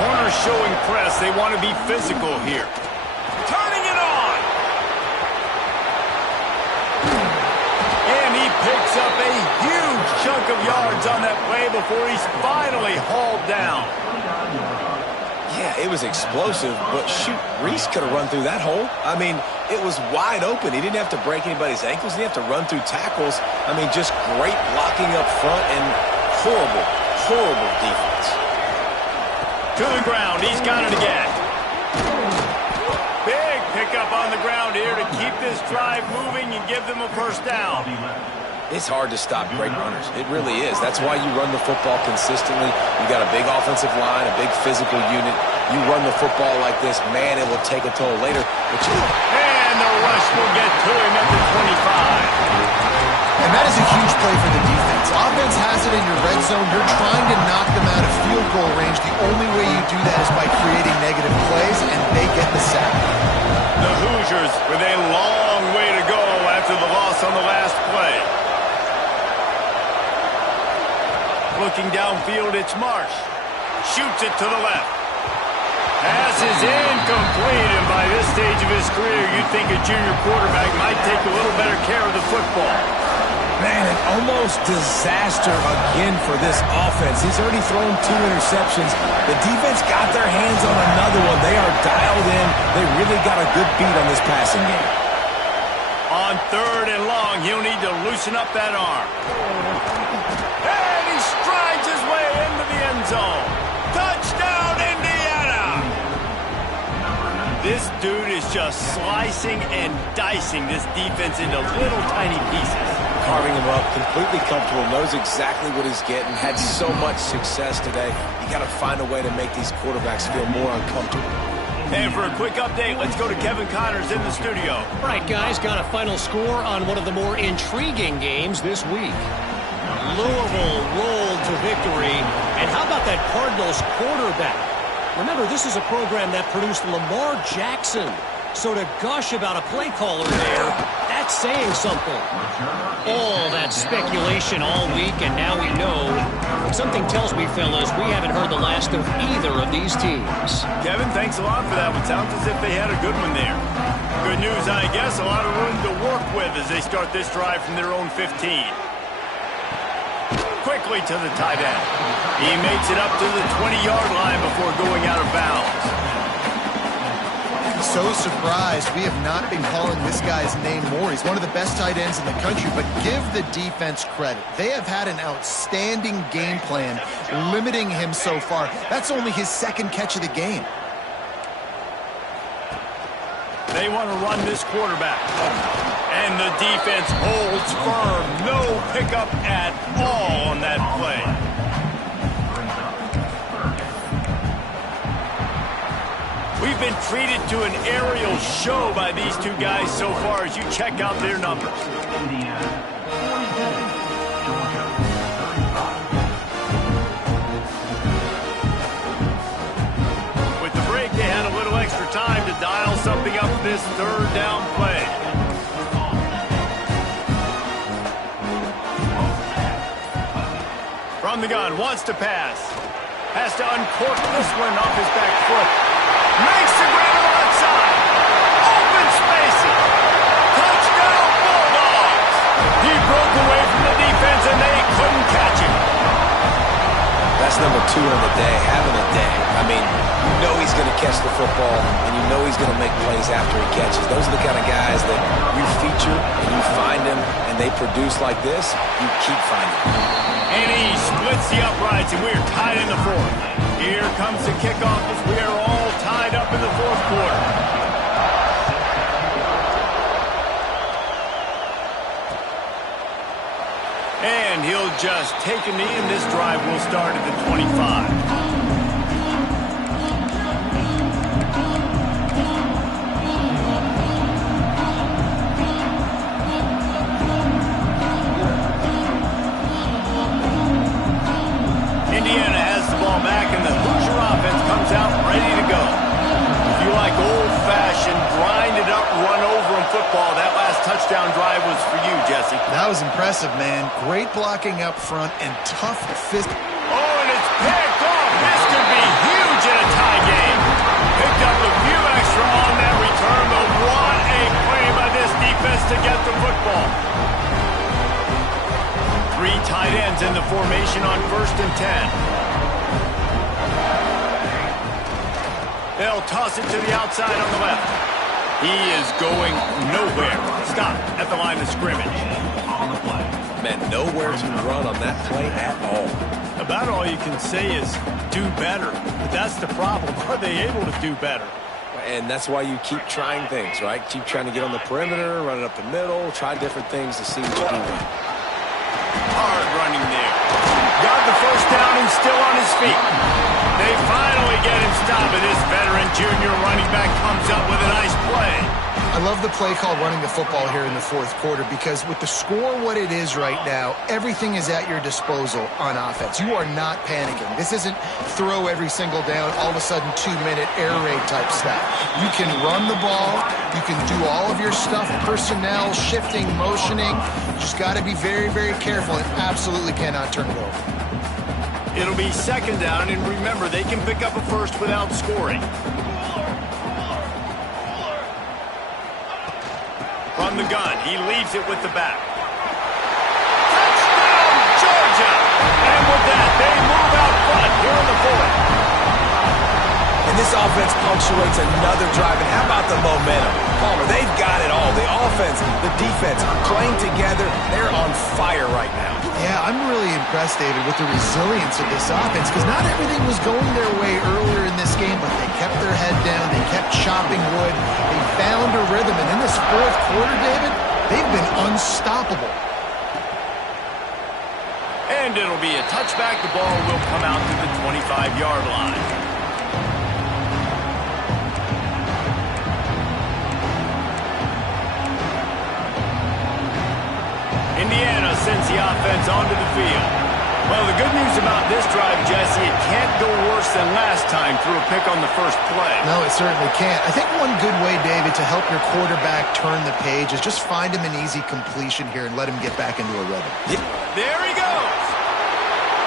Corner showing press. They want to be physical here. Turning it on. And he picks up a huge chunk of yards on that play before he's finally hauled down. Yeah, it was explosive, but shoot, Reese could have run through that hole. I mean, it was wide open. He didn't have to break anybody's ankles. He didn't have to run through tackles. I mean, just great blocking up front and horrible, horrible defense. To the ground. He's got it again. Big pickup on the ground here to keep this drive moving and give them a 1st down. It's hard to stop great runners. It really is. That's why you run the football consistently. You got a big offensive line, a big physical unit. You run the football like this, man, it will take a toll later. But and the rush will get to him at the 25. And that is a huge play for the defense. Offense has it in your red zone. You're trying to knock them out of field goal range. The only way you do that is by creating negative plays, and they get the sack. The Hoosiers with a long way to go after the loss on the last play. Looking downfield, it's Marsh. Shoots it to the left. Pass is incomplete, and by this stage of his career, you'd think a junior quarterback might take a little better care of the football. Man, an almost disaster again for this offense. He's already thrown 2 interceptions. The defense got their hands on another one. They are dialed in. They really got a good beat on this passing game. On 3rd and long, he'll need to loosen up that arm. And he strides his way into the end zone. Touchdown, Indiana! This dude is just slicing and dicing this defense into little tiny pieces. Carving him up, completely comfortable, knows exactly what he's getting, had so much success today. You got to find a way to make these quarterbacks feel more uncomfortable. And for a quick update, let's go to Kevin Connors in the studio. All right, guys, got a final score on one of the more intriguing games this week. Louisville rolled to victory. And how about that Cardinals quarterback? Remember, this is a program that produced Lamar Jackson. So to gush about a play caller there, that's saying something. All that speculation all week, and now we know. Something tells me, fellas, we haven't heard the last of either of these teams. Kevin, thanks a lot for that one. Sounds as if they had a good one there. Good news, I guess. A lot of room to work with as they start this drive from their own 15. Quickly to the tight end. He makes it up to the 20-yard line before going out of bounds. So surprised we have not been calling this guy's name more. He's one of the best tight ends in the country, but give the defense credit. They have had an outstanding game plan limiting him so far. That's only his second catch of the game. They want to run this quarterback. And the defense holds firm. No pickup at all on that play. We've been treated to an aerial show by these two guys so far as you check out their numbers. With the break, they had a little extra time to dial something up this third down play. From the gun, wants to pass. Has to uncork this one off his back foot. Makes the grab on the left side. Open spaces. Touchdown Bulldogs. He broke away from the defense and they couldn't catch him. That's number 2 on the day, having a day. I mean, you know he's going to catch the football, and you know he's going to make plays after he catches. Those are the kind of guys that you feature and you find them and they produce like this, you keep finding them. And he splits the uprights, and we're tied in the fourth. Here comes the kickoff as we are all tied up in the fourth quarter. And he'll just take a knee, and this drive will start at the 25. Indiana has the ball back, and the Hoosier offense comes out ready to go. If you like old-fashioned, grind-it-up, run-over-'em football, that last touchdown drive was for you, Jesse. That was impressive, man. Great blocking up front and tough fist. Oh, and it's picked off. This could be huge in a tie game. Picked up a few extra on that return, but what a play by this defense to get the football. 3 tight ends in the formation on 1st and 10. They'll toss it to the outside on the left. He is going nowhere. Stop at the line of scrimmage. Man, nowhere to run on that play at all. About all you can say is do better. But that's the problem. Are they able to do better? And that's why you keep trying things, right? Keep trying to get on the perimeter, run it up the middle, try different things to see what you can do. Hard running there. Got the first down and still on his feet. They finally get him stopped, and this veteran junior running back comes up with a nice play. I love the play called running the football here in the fourth quarter because with the score what it is right now, everything is at your disposal on offense. You are not panicking. This isn't throw every single down, all of a sudden 2-minute air raid type stuff. You can run the ball. You can do all of your stuff, personnel, shifting, motioning. Just got to be very, very careful and absolutely cannot turn it over. It'll be 2nd down, and remember, they can pick up a first without scoring. From the gun, he leaves it with the back. Touchdown, Georgia! And with that, they move out front here in the fourth. And this offense punctuates another drive. And how about the momentum? Palmer, they've got it all. The offense, the defense, playing together. They're on fire right now. Yeah, I'm really impressed, David, with the resilience of this offense because not everything was going their way earlier in this game, but they kept their head down. They kept chopping wood. They found a rhythm. And in this fourth quarter, David, they've been unstoppable. And it'll be a touchback. The ball will come out to the 25-yard line. Indiana sends the offense onto the field. Well, the good news about this drive, Jesse, it can't go worse than last time through a pick on the first play. No, it certainly can't. I think one good way, David, to help your quarterback turn the page is just find him an easy completion here and let him get back into a rhythm. There he goes.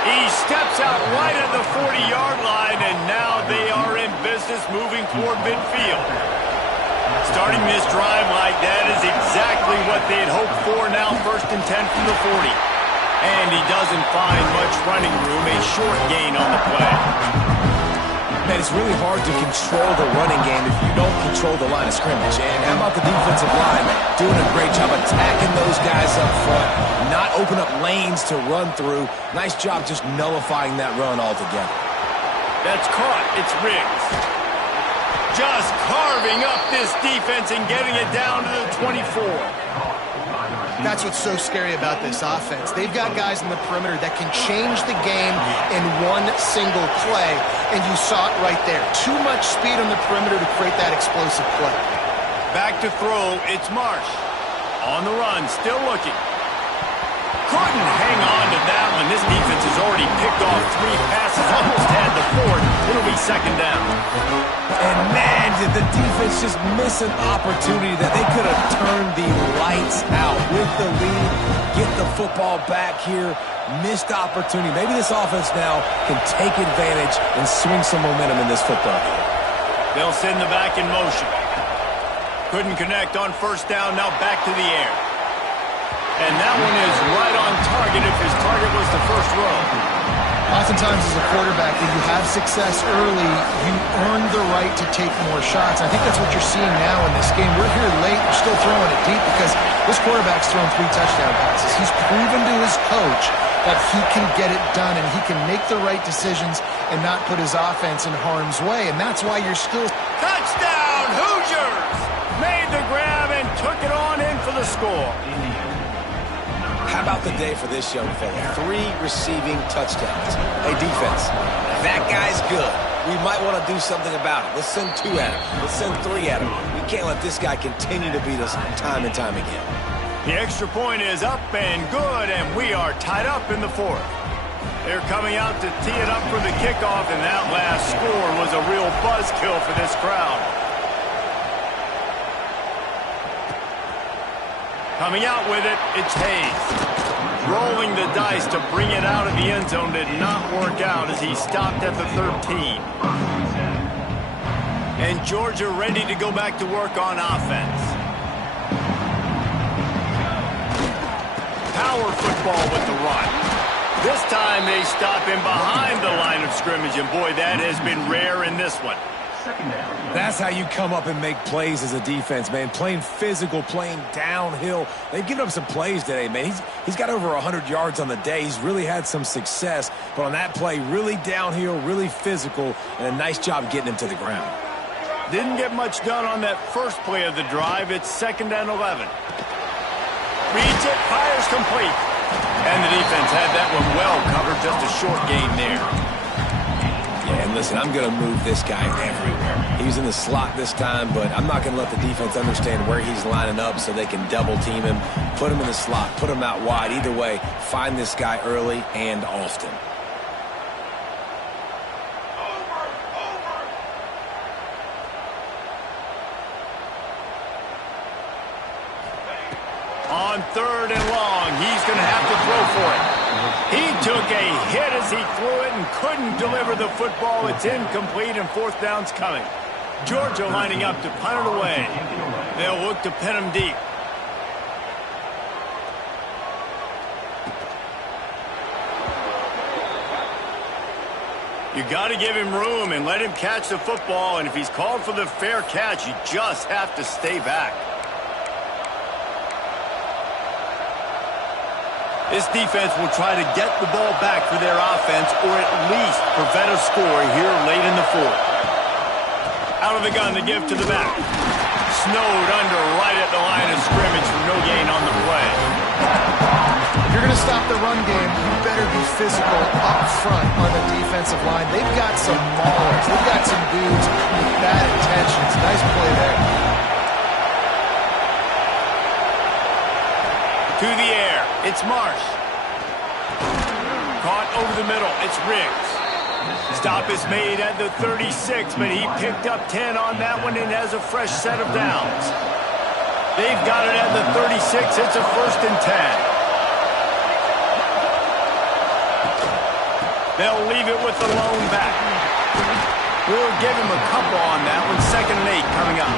He steps out right at the 40-yard line, and now they are in business moving toward midfield. Starting this drive like that is exactly what they had hoped for. Now 1st and 10 from the 40. And he doesn't find much running room, a short gain on the play. Man, it's really hard to control the running game if you don't control the line of scrimmage. And how about the defensive line doing a great job attacking those guys up front, not open up lanes to run through. Nice job just nullifying that run altogether. That's caught. It's Riggs. Just carving up this defense and getting it down to the 24. That's what's so scary about this offense. They've got guys in the perimeter that can change the game in one single play, and you saw it right there. Too much speed on the perimeter to create that explosive play. Back to throw, it's Marsh. On the run, still looking. Couldn't hang on to that one. This defense has already picked off 3 passes, almost had the 4th. It'll be 2nd down. And man, did the defense just miss an opportunity that they could have turned the lights out with the lead, get the football back here. Missed opportunity. Maybe this offense now can take advantage and swing some momentum in this football game. They'll send the back in motion. Couldn't connect on 1st down, now back to the air. And that one is right on target if his target was the 1st row. Oftentimes as a quarterback, when you have success early, you earn the right to take more shots. I think that's what you're seeing now in this game. We're here late, we're still throwing it deep because this quarterback's thrown 3 touchdown passes. He's proven to his coach that he can get it done and he can make the right decisions and not put his offense in harm's way. And that's why you're still... Touchdown, Hoosiers! Made the grab and took it on in for the score. How about the day for this young fella? 3 receiving touchdowns. Hey, defense, that guy's good. We might want to do something about it. Let's send 2 at him. Let's send 3 at him. We can't let this guy continue to beat us time and time again. The extra point is up and good, and we are tied up in the 4th. They're coming out to tee it up for the kickoff, and that last score was a real buzzkill for this crowd. Coming out with it, it's Hayes. Rolling the dice to bring it out of the end zone did not work out as he stopped at the 13. And Georgia ready to go back to work on offense. Power football with the run. This time they stop him behind the line of scrimmage, and boy, that has been rare in this one. That's how you come up and make plays as a defense, man. Playing physical, playing downhill. They've given up some plays today, man. He's got over 100 yards on the day. He's really had some success. But on that play, really downhill, really physical, and a nice job getting him to the ground. Didn't get much done on that first play of the drive. It's 2nd and 11. Reads it, fires complete. And the defense had that one well covered, just a short gain there. Yeah, and listen, I'm going to move this guy everywhere. He's in the slot this time, but I'm not going to let the defense understand where he's lining up so they can double team him, put him in the slot, put him out wide. Either way, find this guy early and often. On 3rd and long, he's going to have to throw for it. He took a hit as he threw it and couldn't deliver the football. It's incomplete, and 4th down's coming. Georgia lining up to punt it away. They'll look to pin him deep. You got to give him room and let him catch the football, and if he's called for the fair catch, you just have to stay back. This defense will try to get the ball back for their offense or at least prevent a score here late in the 4th. Out of the gun to give to the back. Snowed under right at the line of scrimmage for no gain on the play. If you're going to stop the run game, you better be physical up front on the defensive line. They've got some maulers. They've got some dudes with bad intentions. Nice play there. To the air. It's Marsh. Caught over the middle. It's Riggs. Stop is made at the 36, but he picked up 10 on that one and has a fresh set of downs. They've got it at the 36. It's a 1st and 10. They'll leave it with the lone back. We'll give him a couple on that one. 2nd and 8 coming up.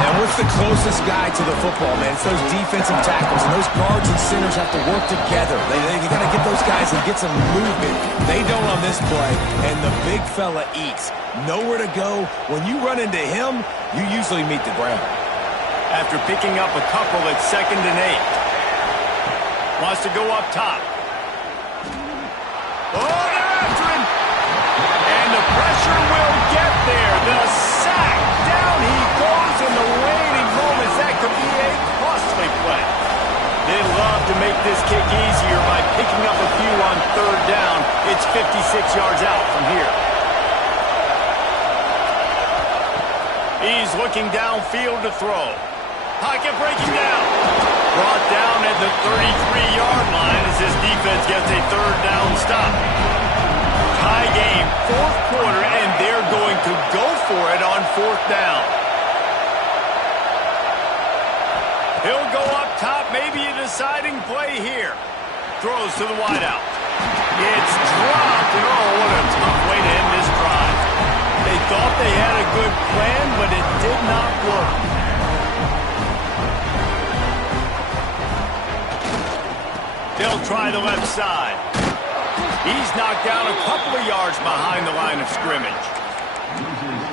And what's the closest guy to the football, man? It's those defensive tackles, and those guards and centers have to work together. They got to get those guys and get some movement. They don't on this play, and the big fella eats. Nowhere to go. When you run into him, you usually meet the ground. After picking up a couple, it's 2nd and 8. Wants to go up top. Oh, they're after him. And the pressure will get there. The sack. Down he goes in the waning moments. That could be a costly play. They love to make this kick easier by picking up a few on 3rd down. It's 56 yards out from here. He's looking downfield to throw. Pocket breaking down. Brought down at the 33-yard line as his defense gets a 3rd down stop. Tie game, 4th quarter, and they're going to go for it on 4th down. He'll go up top, maybe a deciding play here. Throws to the wideout. It's dropped, and oh, what a tough way to end this drive. They thought they had a good plan, but it did not work. They'll try the left side. He's knocked down a couple of yards behind the line of scrimmage.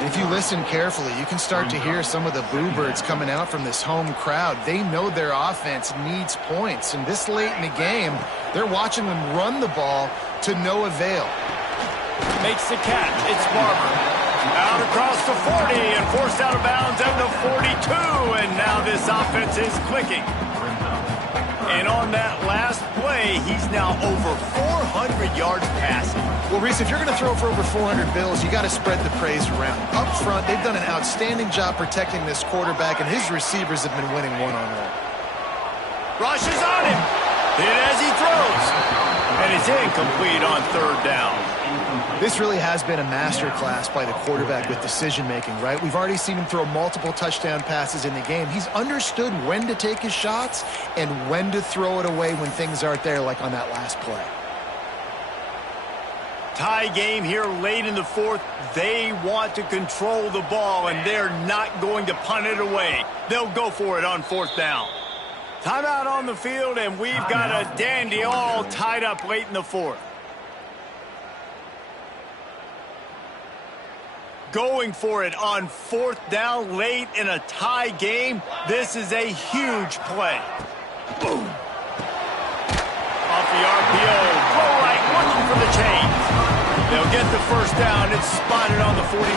If you listen carefully, you can start to hear some of the boo birds coming out from this home crowd. They know their offense needs points, and this late in the game, they're watching them run the ball to no avail. Makes the catch. It's Barber. Out across the 40 and forced out of bounds at the 42, and now this offense is clicking. And on that last play, he's now over 400 yards passing. Well, Reese, if you're going to throw for over 400 bills, you got to spread the praise around. Up front, they've done an outstanding job protecting this quarterback, and his receivers have been winning one-on-one. Rush is on him. Hit as he throws. And it's incomplete on 3rd down. This really has been a masterclass by the quarterback with decision-making, right? We've already seen him throw multiple touchdown passes in the game. He's understood when to take his shots and when to throw it away when things aren't there, like on that last play. Tie game here late in the 4th. They want to control the ball, and they're not going to punt it away. They'll go for it on 4th down. Timeout on the field, and we've got a dandy all tied up late in the 4th. Going for it on 4th down late in a tie game. This is a huge play. Boom. Off the RPO. Throw right, looking for the chains. They'll get the 1st down. It's spotted on the 49.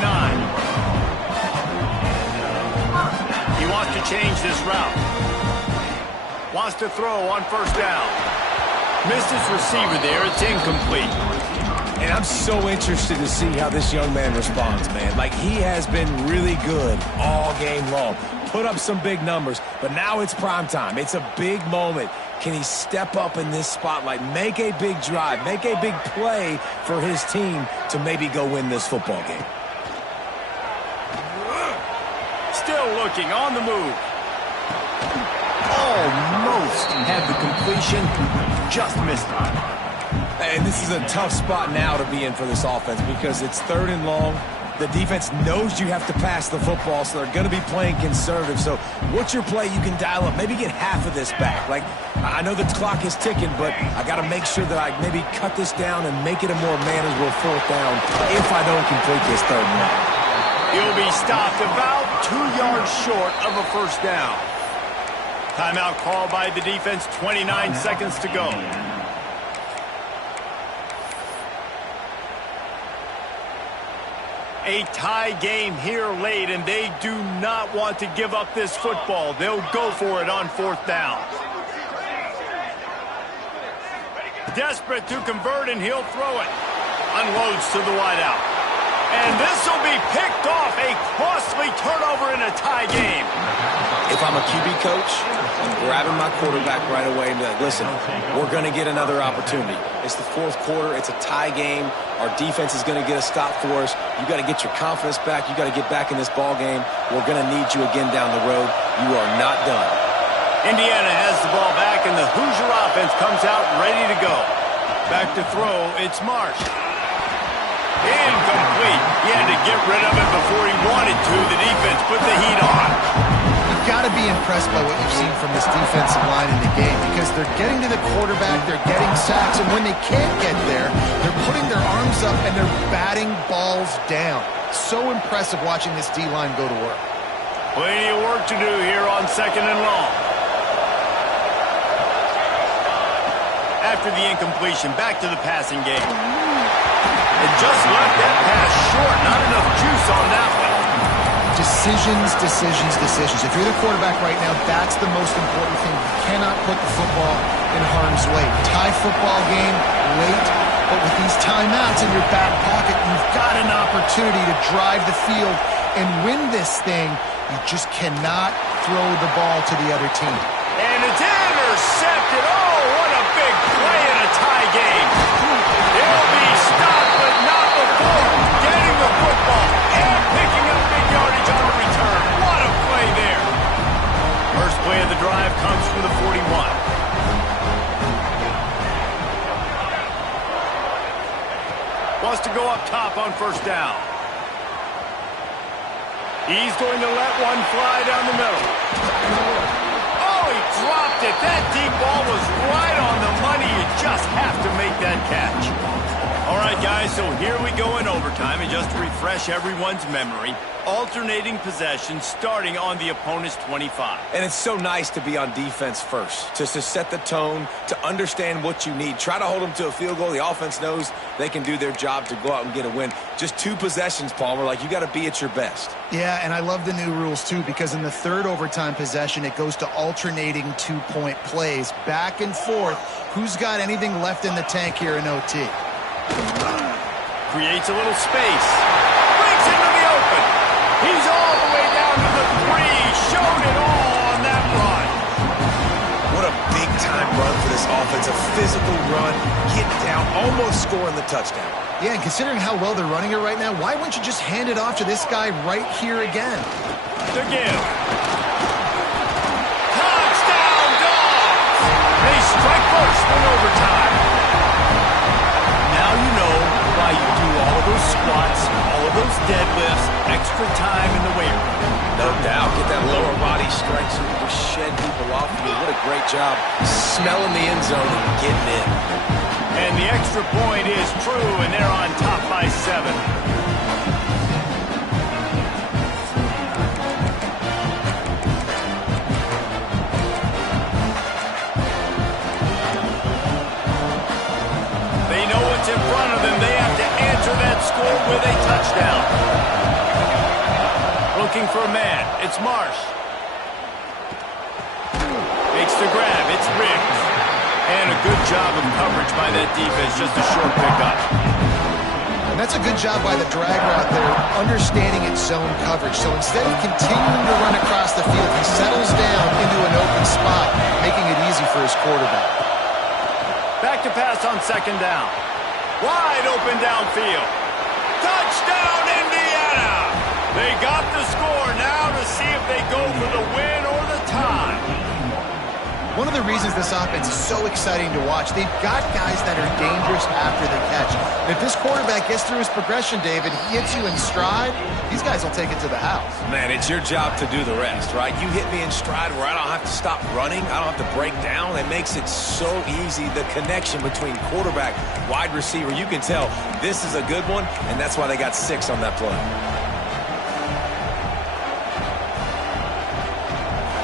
He wants to change this route. Wants to throw on 1st down. Missed his receiver there. It's incomplete. And I'm so interested to see how this young man responds, man. Like, he has been really good all game long. Put up some big numbers, but now it's prime time. It's a big moment. Can he step up in this spotlight, make a big drive, make a big play for his team to maybe go win this football game? Still looking on the move. Almost had the completion. Just missed it. And this is a tough spot now to be in for this offense because it's 3rd and long. The defense knows you have to pass the football, so they're going to be playing conservative. So what's your play you can dial up? Maybe get half of this back. Like, I know the clock is ticking, but I got to make sure that I maybe cut this down and make it a more manageable 4th down if I don't complete this 3rd and long. He'll be stopped about 2 yards short of a 1st down. Timeout called by the defense, 29 seconds to go. A tie game here late, and they do not want to give up this football. They'll go for it on 4th down. Desperate to convert, and he'll throw it. Unloads to the wideout. And this will be picked off. A costly turnover in a tie game. If I'm a QB coach, I'm grabbing my quarterback right away and be like, listen, we're going to get another opportunity. It's the fourth quarter. It's a tie game. Our defense is going to get a stop for us. You got to get your confidence back. You got to get back in this ball game. We're going to need you again down the road. You are not done. Indiana has the ball back, and the Hoosier offense comes out ready to go. Back to throw, it's Marsh. Incomplete. He had to get rid of it before he wanted to. The defense put the heat on. You've got to be impressed by what you've seen from this defensive line in the game because they're getting to the quarterback, they're getting sacks, and when they can't get there, they're putting their arms up and they're batting balls down. So impressive watching this D-line go to work. Plenty of work to do here on 2nd and long. After the incompletion, back to the passing game. It just left that pass short. Not enough juice on that one. Decisions. If you're the quarterback right now, that's the most important thing. You cannot put the football in harm's way. Tie football game, wait. But with these timeouts in your back pocket, you've got an opportunity to drive the field and win this thing. You just cannot throw the ball to the other team. And it's intercepted. Oh, what a big play in a tie game. He'll be stopped, but not before getting the football and picking up big yardage on the return. What a play there. First play of the drive comes from the 41. Wants to go up top on first down. He's going to let one fly down the middle. Oh, he dropped it. That deep ball was right on the money. You just have to make that catch. All right, guys, so here we go in overtime. And just to refresh everyone's memory, alternating possession starting on the opponent's 25. And it's so nice to be on defense first, just to set the tone, to understand what you need. Try to hold them to a field goal. The offense knows they can do their job to go out and get a win. Just 2 possessions, Palmer. Like, you got to be at your best. Yeah, and I love the new rules, too, because in the third overtime possession, it goes to alternating 2-point plays. Back and forth. Who's got anything left in the tank here in OT? Creates a little space. Breaks into the open. He's all the way down to the 3. Showed it all on that run. What a big-time run for this offense. A physical run, get down, almost scoring the touchdown. Yeah, and considering how well they're running it right now, why wouldn't you just hand it off to this guy right here again? To give. Touchdown, Dogs! They strike first in overtime. Now you know why you do all of those squats, all of those deadlifts, extra time in the weight room. No doubt. Get that lower body strength so you can shed people off. I mean, what a great job smelling the end zone and getting in. And the extra point is true, and they're on top by 7. They know what's in front of them. They have to answer that score with a touchdown. Looking for a man. It's Marsh. Makes the grab. It's Riggs. And a good job of coverage by that defense. Just a short pickup. And that's a good job by the drag route there, understanding its zone coverage. So instead of continuing to run across the field, he settles down into an open spot, making it easy for his quarterback. Back to pass on 2nd down. Wide open downfield. Touchdown, Indiana! They got the score now to see if they go for the win or the tie. One of the reasons this offense is so exciting to watch, they've got guys that are dangerous after the catch. And if this quarterback gets through his progression, David, he hits you in stride, these guys will take it to the house. Man, it's your job to do the rest, right? You hit me in stride where I don't have to stop running. I don't have to break down. It makes it so easy. The connection between quarterback, wide receiver, you can tell this is a good one, and that's why they got 6 on that play.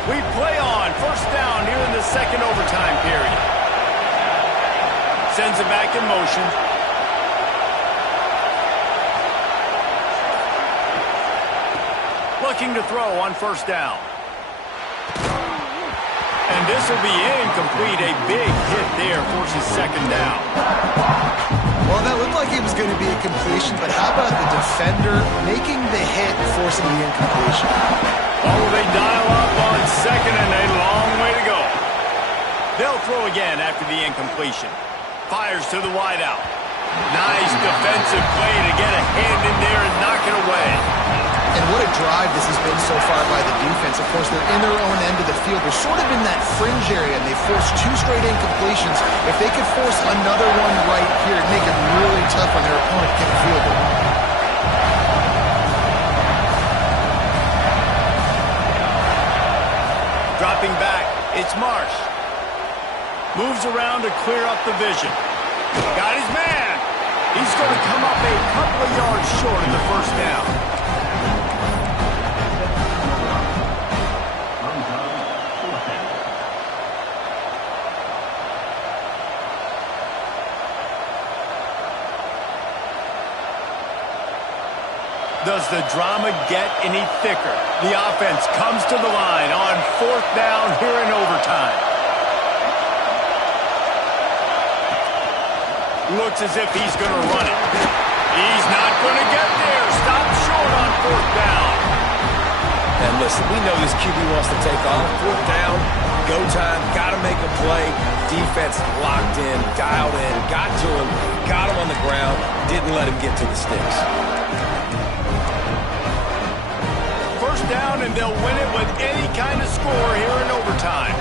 We play on 1st down here in the 2nd overtime period. Sends it back in motion. Looking to throw on 1st down. And this will be incomplete. A big hit there forces 2nd down. Well, that looked like it was going to be a completion, but how about the defender making the hit, forcing the incompletion? Oh, they dial up on second and a long way to go. They'll throw again after the incompletion. Fires to the wideout. Nice defensive play to get a hand in there and knock it away. And what a drive this has been so far by the defense. Of course, they're in their own end of the field. They're sort of in that fringe area, and they forced 2 straight incompletions. If they could force another one right here, it'd make it really tough on their opponent to get a field goal. Dropping back, it's Marsh. Moves around to clear up the vision. Got his man. He's going to come up a couple of yards short of the first down. Does the drama get any thicker? The offense comes to the line on 4th down here in overtime. Looks as if he's going to run it. He's not going to get there. Stop short on 4th down. And listen, we know this QB wants to take off. 4th down, go time, got to make a play. Defense locked in, dialed in, got to him, got him on the ground, didn't let him get to the sticks. First down, and they'll win it with any kind of score here in overtime.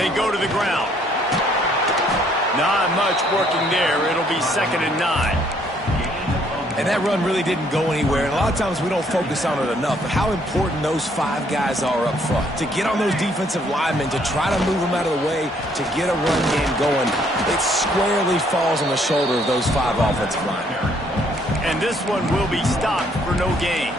They go to the ground. Not much working there. It'll be 2nd and 9. And that run really didn't go anywhere. And a lot of times we don't focus on it enough. But how important those 5 guys are up front. To get on those defensive linemen, to try to move them out of the way, to get a run game going, it squarely falls on the shoulder of those 5 offensive linemen. And this one will be stopped for no gain.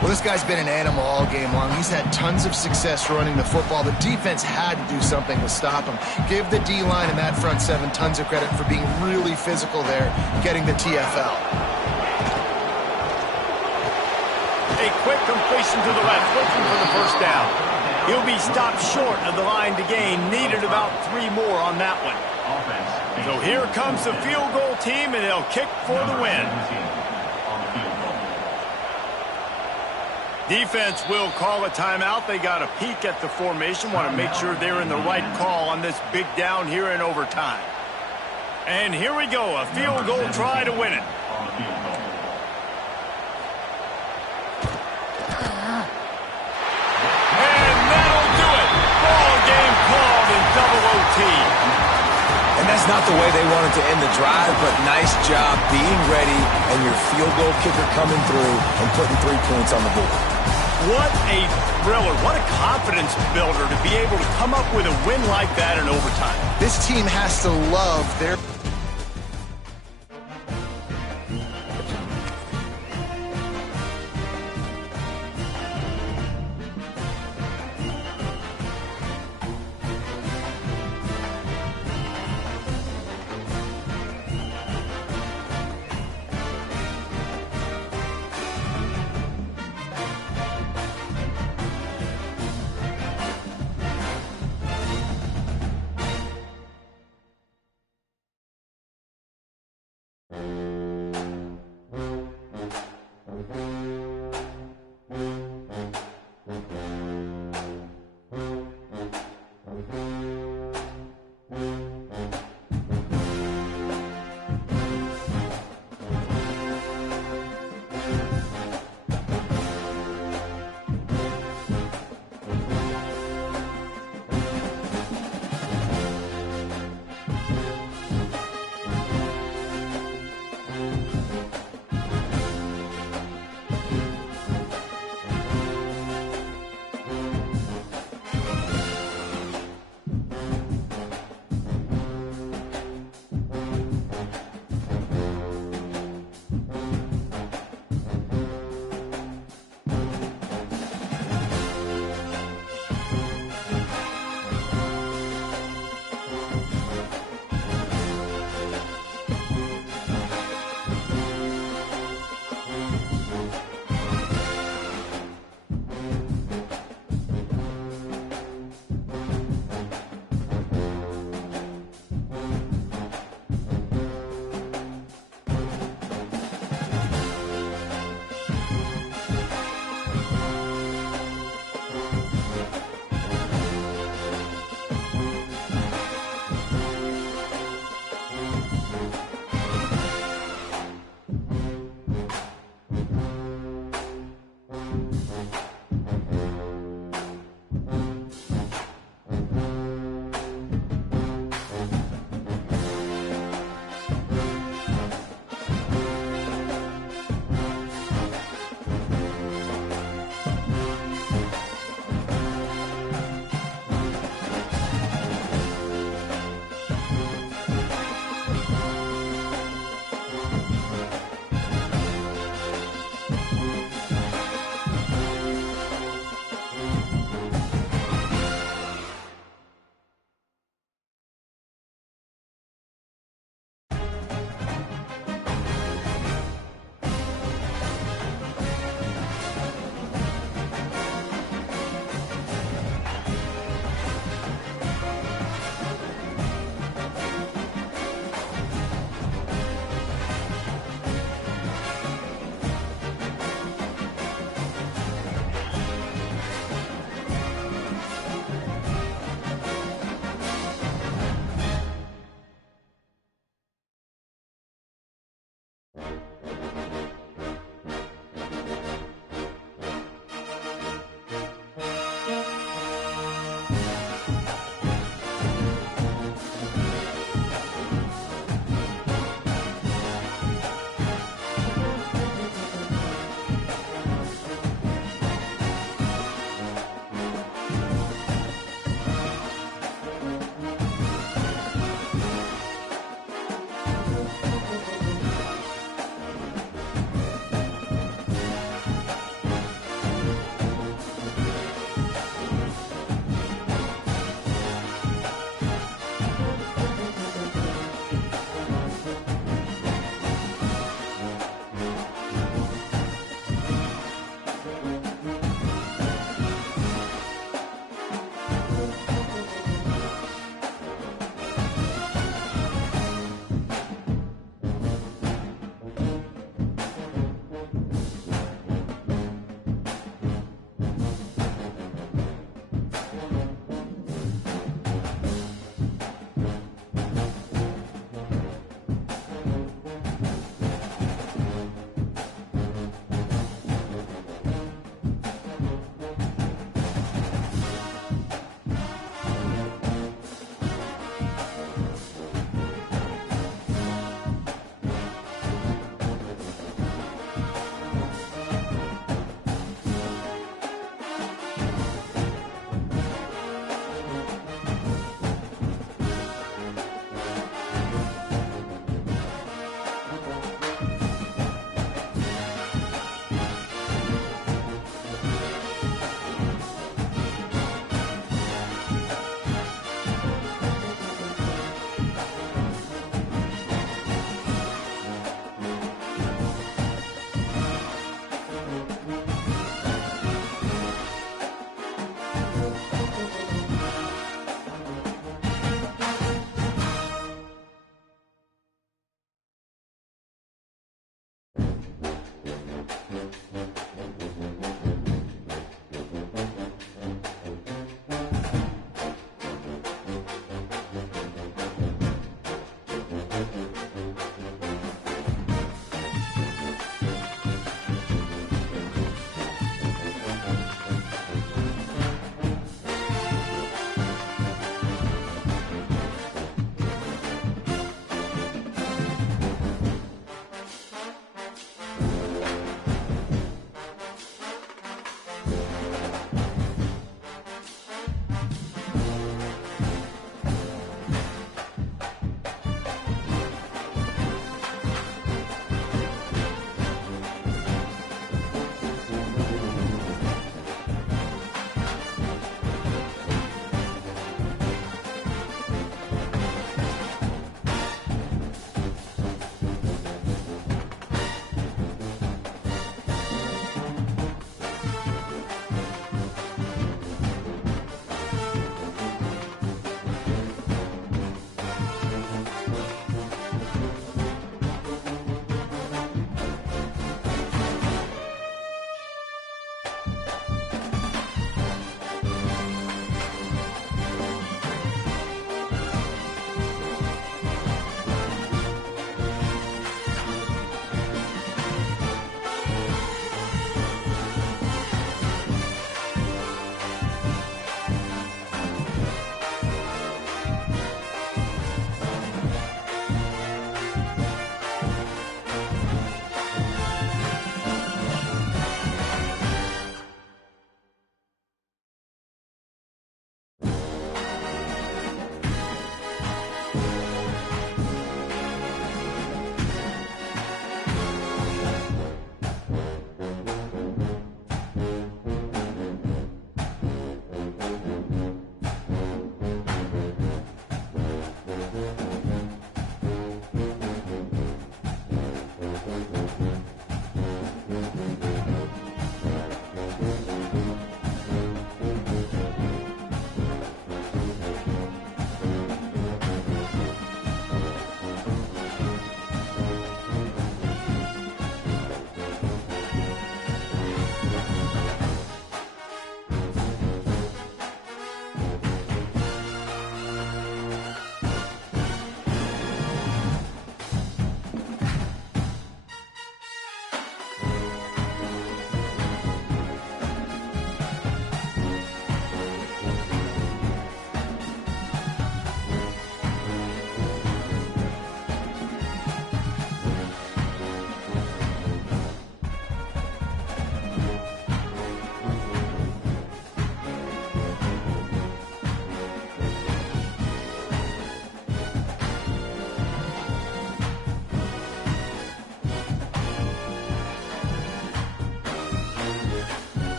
Well, this guy's been an animal all game long. He's had tons of success running the football. The defense had to do something to stop him. Give the D-line and that front 7 tons of credit for being really physical there, getting the TFL. A quick completion to the left, looking for the first down. He'll be stopped short of the line to gain. Needed about 3 more on that one. So here comes the field goal team, and they'll kick for the win. Defense will call a timeout. They got a peek at the formation. Want to make sure they're in the right call on this big down here in overtime. And here we go, a field goal try to win it. And that'll do it. Ball game called in double OT. And that's not the way they wanted to end the drive, but nice job being ready and your field goal kicker coming through and putting 3 points on the board. What a thriller. What a confidence builder to be able to come up with a win like that in overtime. This team has to love their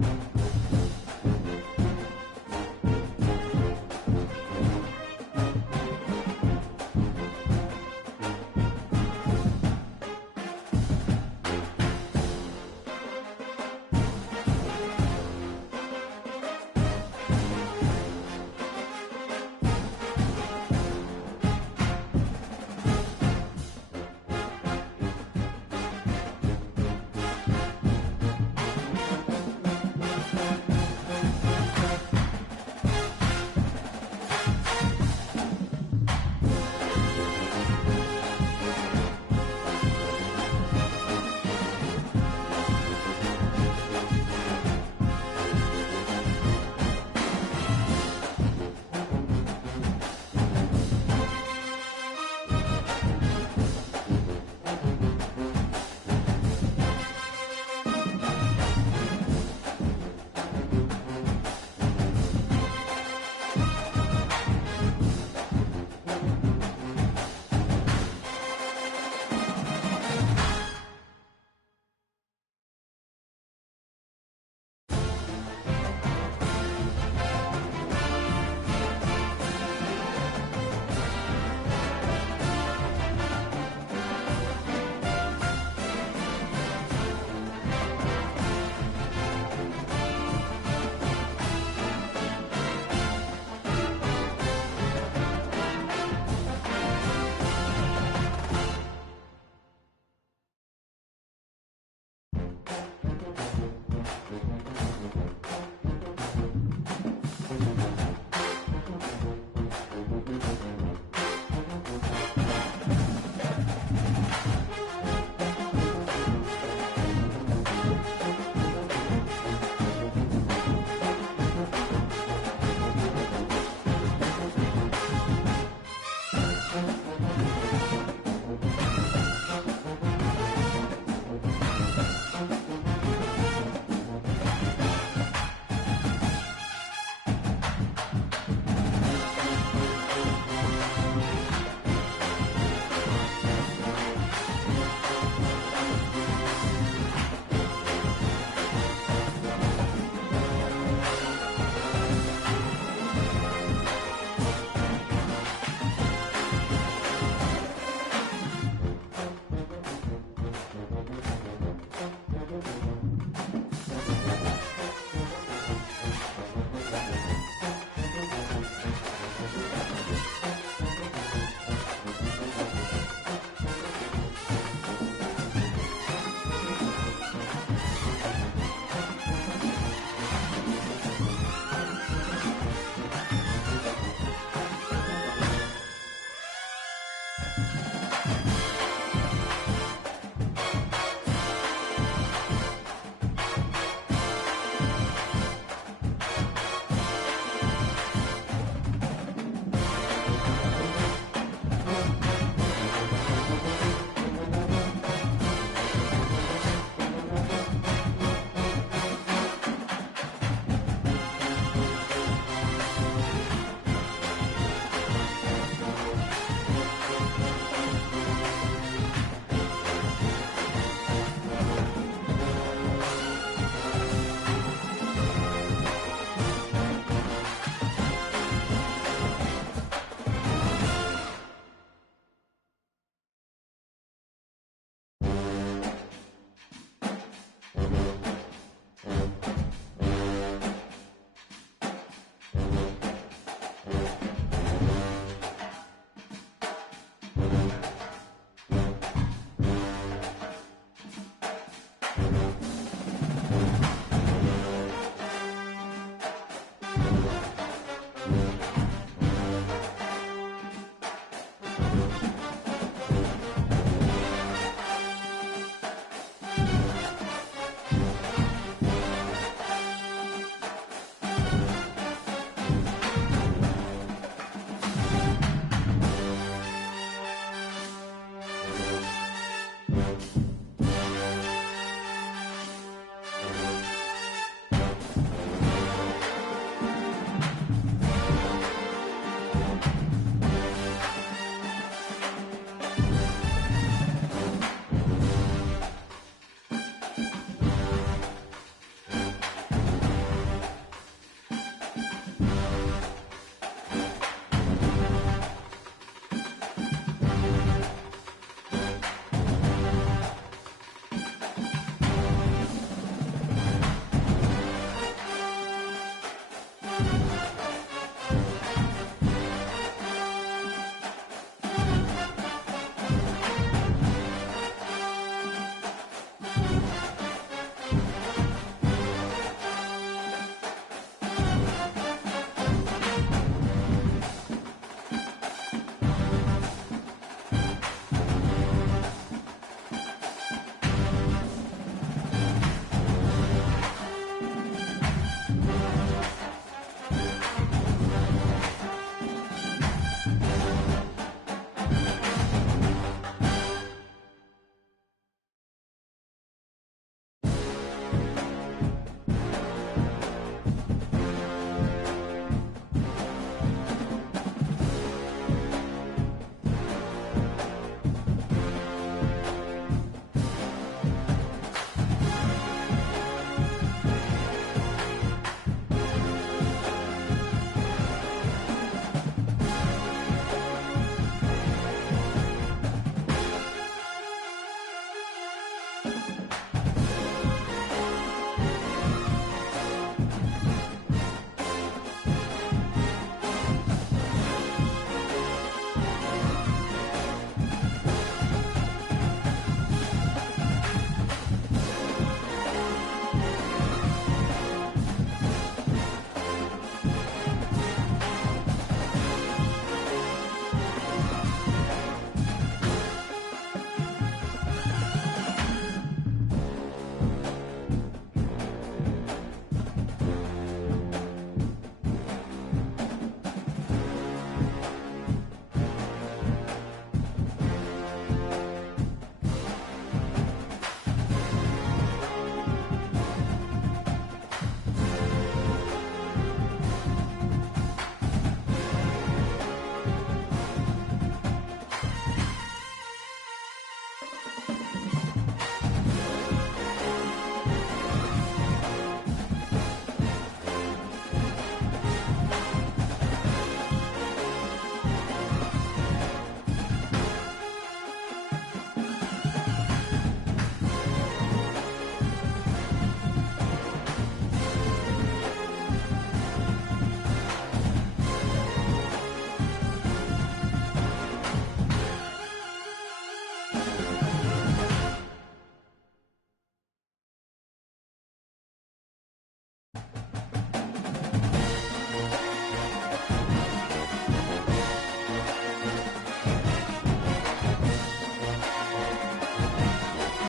it.